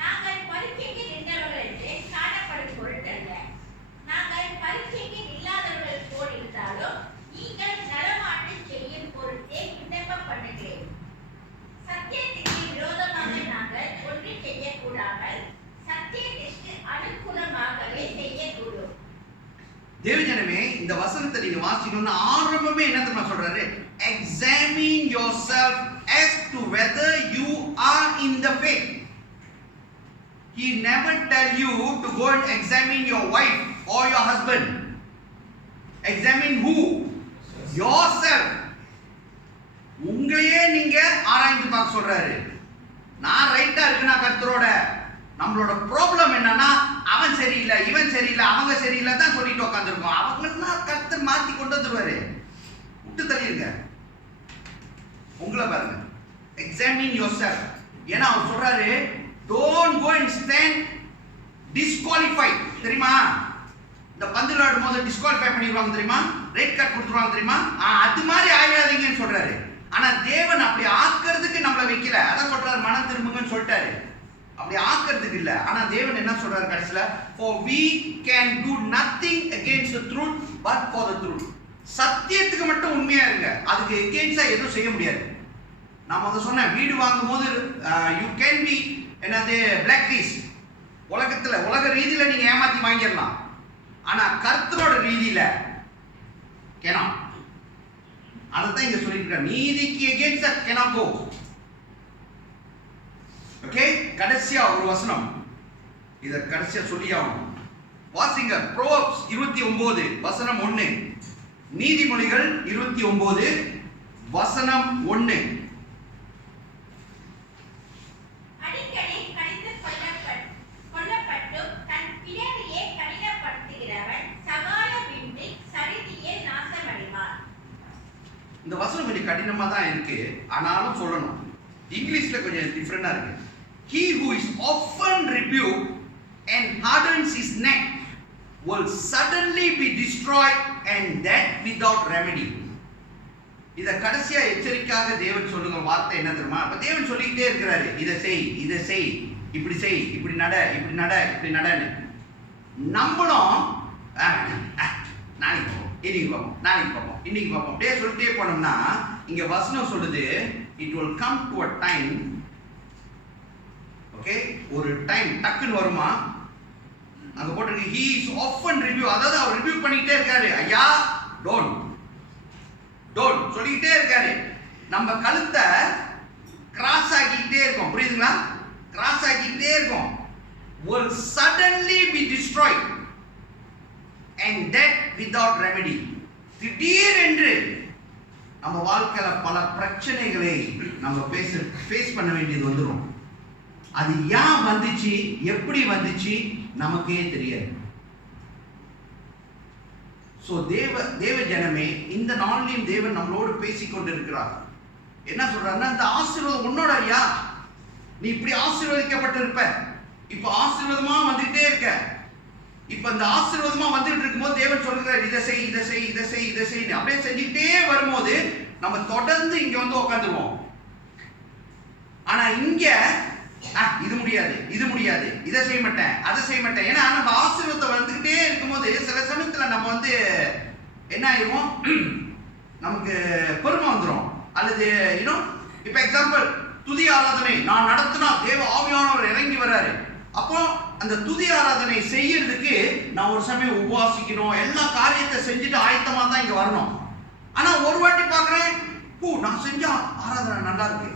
நாங்கள் பரீட்சைக்கு நின்றவர்கள் என்று காணப்படும் பொருட்டல்ல. நாங்கள் பரீட்சைக்கு இல்லாதவர்கள் போல் இருந்தாலும் நீங்கள் நலமாட்டு செய்யும் பொருட்டே விண்ணப்பம் பண்ணுகிறேன். சத்தியத்திற்கு விரோதமாக நாங்கள் ஒன்று செய்யக்கூடாமல் சத்தியத்திற்கு அனுகூலமாகவே செய்யக்கூடும். தேவஜனமே, இந்த வசனத்தை நீங்க வாசிக்கணும்னா ஆரம்பமே என்ன தெரியுமா சொல்றாரு? Examine yourself as to whether you are in the faith. He never tell you to go and examine your wife or your husband. Examine who? Yourself. உங்களையே நீங்க ஆராய்ந்து பார்க்க சொல்றாரு. நான் ரைட்டா இருக்கேனா கர்த்தரோட? நம்மளோட ப்ராப்ளம் என்னன்னா அவன் சரியில்லை, இவன் சரியில்லை, அவங்க சரியில்லை தான் சொல்லிட்டு உட்காந்துருக்கோம். அவங்கன்னா கர்த்தர் மாத்தி கொண்டு வந்துருவாரு. விட்டு தள்ளிருங்க. உங்களை பாருங்க, எக்ஸாமின் யோர்செல்ஃப். ஏன்னா அவர் சொல்றாரு, don't go and stand disqualified. தெரியுமா? இந்த பந்து விளையாடும் போது டிஸ்குவாலிஃபை பண்ணிடுவாங்க தெரியுமா? ரெட் கார்டு கொடுத்துருவாங்க தெரியுமா? அது மாதிரி ஆகாதீங்கன்னு சொல்றாரு. ஆனா தேவன் அப்படி ஆக்கிறதுக்கு நம்மளை வைக்கல. அதான் சொல்றாரு, மனம் திரும்புங்கன்னு சொல்லிட்டாரு. அப்படி ஆக்கிறதுக்கு இல்ல. ஆனா தேவன் என்ன சொல்றாரு கடைசியில, for we can do nothing against the truth but for the truth. சத்தியத்துக்கு மட்டும் உண்மையா இருங்க, அதுக்கு எகெயின்ஸ்டா எதுவும் செய்ய முடியாது. நான் அதை சொன்னேன், வீடு வாங்கும் போது you can be என்னது பிளாக் லிஸ்ட். உலகத்துல உலக ரீதியில நீங்க ஏமாத்தி வாங்கிடலாம், ஆனா கர்த்தரோட ரீதியில cannot. அதான் இங்க சொல்லிட்டு நீதிக்கு எகெயின்ஸ்டா cannot go. ஓகே, கடைசியா ஒரு வசனம், இத கடைசியா சொல்லி ஆகணும். வாசிங்க, ப்ரோவர்ப்ஸ் 29 வசனம் 1. நீதிமொழிகள் 29 வசனம் 1. அடிக்கடி கடிந்து கொல்லப்பட்டு தன் பிறவியை கடினப்படுத்துகிறவன் சகாயமின்றி சரிதியை நாசமடைவான். இந்த வசனம் கொஞ்சம் கடினமா தான் இருக்கு, ஆனாலும் சொல்லணும். இங்கிலீஷ்ல கொஞ்சம் டிஃபரெண்டா இருக்கு. He who is often rebuked and hardens his neck will suddenly be destroyed, and that without remedy. இத கடைசியா எச்சரிக்கையாக தேவன் சொல்லுங்க வார்த்தை என்ன தெரியுமா? அப்ப தேவன் சொல்லிக்கிட்டே இருக்கிறாரு, இதை செய், இதை செய், இப்படி செய், இப்படி நட, இப்படி நட, இப்படி நடன்னு. நம்மளும் நாளைக்கு பார்ப்போம், இன்னைக்கு பார்ப்போம், நாளைக்கு பார்ப்போம், இன்னைக்கு பார்ப்போம், அப்படியே சொல்லிட்டே போனோம்னா இங்க வசனம் சொல்லுது, it will come to a time. Okay, ஒரு டைம் டக்குன்னு வருமா? அங்க போட்டிருக்கு, he is often review. அதாவது அவர் ரிவ்யூ பண்ணிட்டே இருக்காரு. ஐயா டோன்ட் சொல்லிட்டே இருக்காரு. நம்ம கழுத்தை கிராஸ் ஆக்கிட்டே இருக்கோம். புரியுதுங்களா? கிராஸ் ஆக்கிட்டே இருக்கோம். will suddenly be destroyed and that without remedy. திடீரென்று நம்ம வாழ்க்கையில பல பிரச்சனைகளை நம்ம ஃபேஸ் பண்ண வேண்டியது வந்துடும். அது ஏன் வந்துச்சு, எப்படி வந்துச்சு நமக்கே தெரியாது. சோ தேவ ஜனமே, இந்த நாளிலும் தேவன் நம்மளோடு பேசிக் கொண்டிருக்கிறார். என்ன சொல்றாருன்னா, இந்த ஆசீர்வாதம் உன்னோட ஐயா, நீ இப்படி ஆசீர்வதிக்கப்பட்டிருப்ப, இப்ப ஆசீர்வாதமா வந்துட்டே இருக்க. இப்ப இந்த ஆசீர்வாதமா வந்துட்டு இருக்கும்போது தேவன் சொல்றாரு, இதை செய், இதை செய், இதை செய், இதை செய். அப்படியே செஞ்சுட்டே வரும்போது நம்ம தொடர்ந்து இங்க வந்து உட்காந்துருவோம். ஆனா இங்க இது முடியாது, இது முடியாது, இதை செய்ய மாட்டேன், அதை செய்ய மாட்டேன். ஏன்னா நம்ம ஆசீர்வாதத்தை வந்துகிட்டே இருக்கும்போது சில சமயத்துல நம்ம வந்து என்ன ஆயிடுவோம், நமக்கு பெருமை வந்துடும். அல்லது இப்ப எக்ஸாம்பிள், துதி ஆராதனை நான் நடத்தினா தேவ ஆவியானவர் இறங்கி வர்றாரு. அப்போ அந்த துதி ஆராதனை செய்யறதுக்கு நான் ஒரு சமயம் உபவாசிக்கணும், எல்லா காரியத்தை செஞ்சுட்டு ஆயத்தமா தான் இங்க வரணும். ஆனா ஒரு வாட்டி பாக்குறேன், நான் செஞ்ச ஆராதனை நல்லா இருக்கு,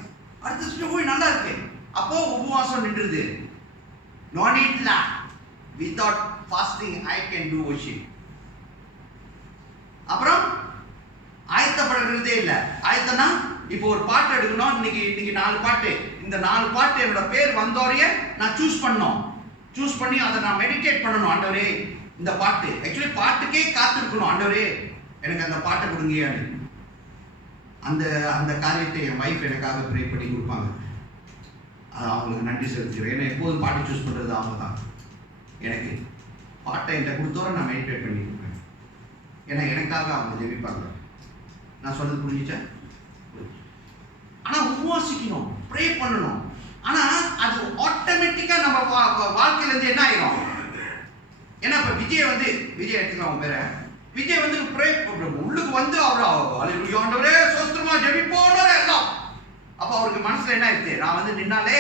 அடுத்த செஞ்ச போய் நல்லா இருக்கு, அப்போ உபவாசம் நின்றுது. No need la. Without fasting I can do worship. அப்புறம் ஆயத்தப்படுறதே இல்ல. ஆயத்தனா இப்போ ஒரு பாட்டு எடுக்கணும், இன்னைக்கு 4 பாட்டு, இந்த 4 பாட்டு என்னோட பேர் வந்தோரையே நான் சூஸ் பண்ணி அதை நான் மெடிடேட் பண்ணணும். ஆண்டவரே இந்த பாட்டு, ஆக்சுவலி பாட்டுக்கே காத்திருக்கணும். ஆண்டவரே எனக்கு அந்த பாட்டை கொடுங்கயான்னு. அந்த காரியத்தை என் வைஃப் எனக்காக ப்ரே பண்ணி கொடுப்பாங்க. அவங்களுக்கு நன்றி செலுத்துகிறேன். ஏன்னா எப்போதும் பாட்டு சூஸ் பண்ணுறது அவங்க தான். எனக்கு பாட்டை என்கிட்ட கொடுத்தோட நான் மெடிடேட் பண்ணி கொடுப்பேன். ஏன்னா எனக்காக அவங்க ஜெபிப்பாங்க. நான் சொல்றது புரிஞ்சுச்சேன்? ஆனால் உபவாசிக்கணும், ப்ரே பண்ணணும். ஆனால் அது ஆட்டோமேட்டிக்காக நம்ம வாழ்க்கையிலேருந்து என்ன ஆகிடும்? ஏன்னா இப்போ விஜய் எடுத்துக்கலாம், அவங்க பேரை விஜய் வந்து ப்ரே உள்ளுக்கு வந்து அவர் ஆண்டவரே சோஸ்திரமா ஜெபிப்போனே எல்லாம். அப்போ அவருக்கு மனசுல என்ன ஆயிடுச்சு, நான் வந்து நின்னாலே,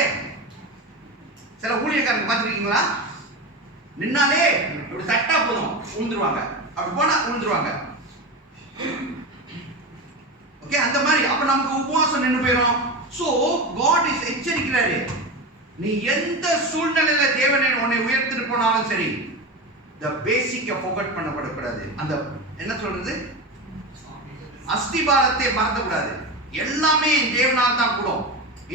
சில ஊழியக்காரங்க பார்த்துருக்கீங்களா, நின்னாலே இப்படி தட்டா போதும் உழுந்துருவாங்க, அப்படி போனா உழுந்துருவாங்க. ஓகே, அந்த மாதிரி அப்ப நமக்கு உபவாசம் நின்று போயிடும். சோ காட் இஸ் எச்சரிக்கிறாரு, நீ எந்த சூழ்நிலையில தேவனை உன்னை உயர்த்திட்டு போனாலும் சரி, the basic ஃபோகட் பண்ணப்படக்கூடாது. அந்த என்ன சொல்றது, அஸ்திபாரத்தை மறந்துக்கூடாது. எல்லாமே தேவனால் தான் கூடும்.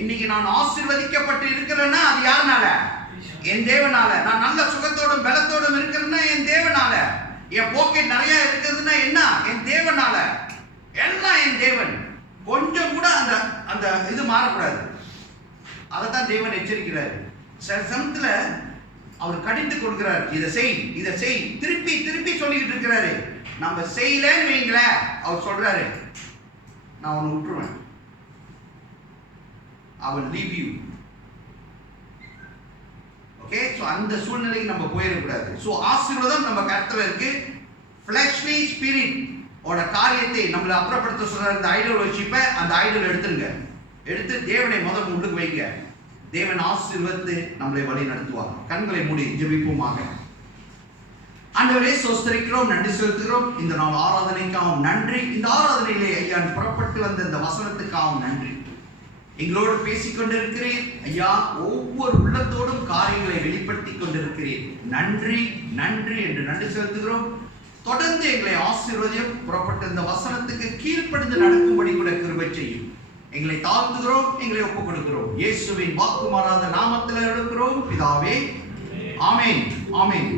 இன்னைக்கு நான் ஆசீர்வதிக்கப்பட்டு இருக்கிறேன்னா அது யாருனால? என் தேவனால. நான் நல்ல சுகத்தோடும் பலத்தோடும் இருக்கிறேன்னா என் தேவனால. என் பாக்கெட் நிறைய இருக்குதுன்னா என்ன? என் தேவனால. எல்லாம் என் தேவன். கொஞ்சம் கூட அந்த அந்த இது மாறக்கூடாது. அதைத்தான் தேவன் எச்சரிக்கிறார். சில சமயத்துல அவர் கடிந்து கொடுக்கிறார், இதை செய், இதை செய், திருப்பி திருப்பி சொல்லிக்கிட்டு இருக்கிறாரு. நம்ம செய்யலன்னு வைங்களேன், அவர் சொல்றாரு, நான் உன்னை விட்டுருவேன். I will leave you. Okay, so அந்த சூழ்நிலைக்கு நம்ம போயிடக்கூடாது. சோ ஆசீர்வாதம் நம்ம கருத்துல இருக்கு. fleshly spirit ஓட காரியத்தை நம்மளை அப்புறப்படுத்த சொல்ற அந்த ஐடல் வச்சிப்ப அந்த ஐடல் எடுத்துருங்க. எடுத்து தேவனை முதல் உள்ளுக்கு வைங்க. தேவன் ஆசீர்வதித்து நம்மளை வழி நடத்துவார். கண்களை மூடி ஜெபிப்போமாக. ஆண்டவரே, ஸ்தோத்திரிக்கிறோம், நன்றி செலுத்துகிறோம். இந்த நாள் ஆராதனைக்காகவும் நன்றி. இந்த ஆராதனையிலே ஐயா புறப்பட்டு வந்த இந்த வசனத்துக்காகவும் நன்றி. எங்களோடு பேசிக் கொண்டிருக்கிறேன் ஐயா. ஒவ்வொரு உள்ளத்தோடும் காரியங்களை வெளிப்படுத்தி கொண்டிருக்கிறேன். நன்றி நன்றி என்று நன்றி செலுத்துகிறோம். தொடர்ந்து எங்களை ஆசீர்வதியும். புறப்பட்ட இந்த வசனத்துக்கு கீழ்ப்படிந்து நடக்கும்படி கூட கிருபை செய்யும். எங்களை தாழ்த்துகிறோம், எங்களை ஒப்புக் கொடுக்கிறோம். இயேசுவின் வாக்கு மாறாத நாமத்தில் எடுக்கிறோம் பிதாவே. ஆமென் ஆமென்.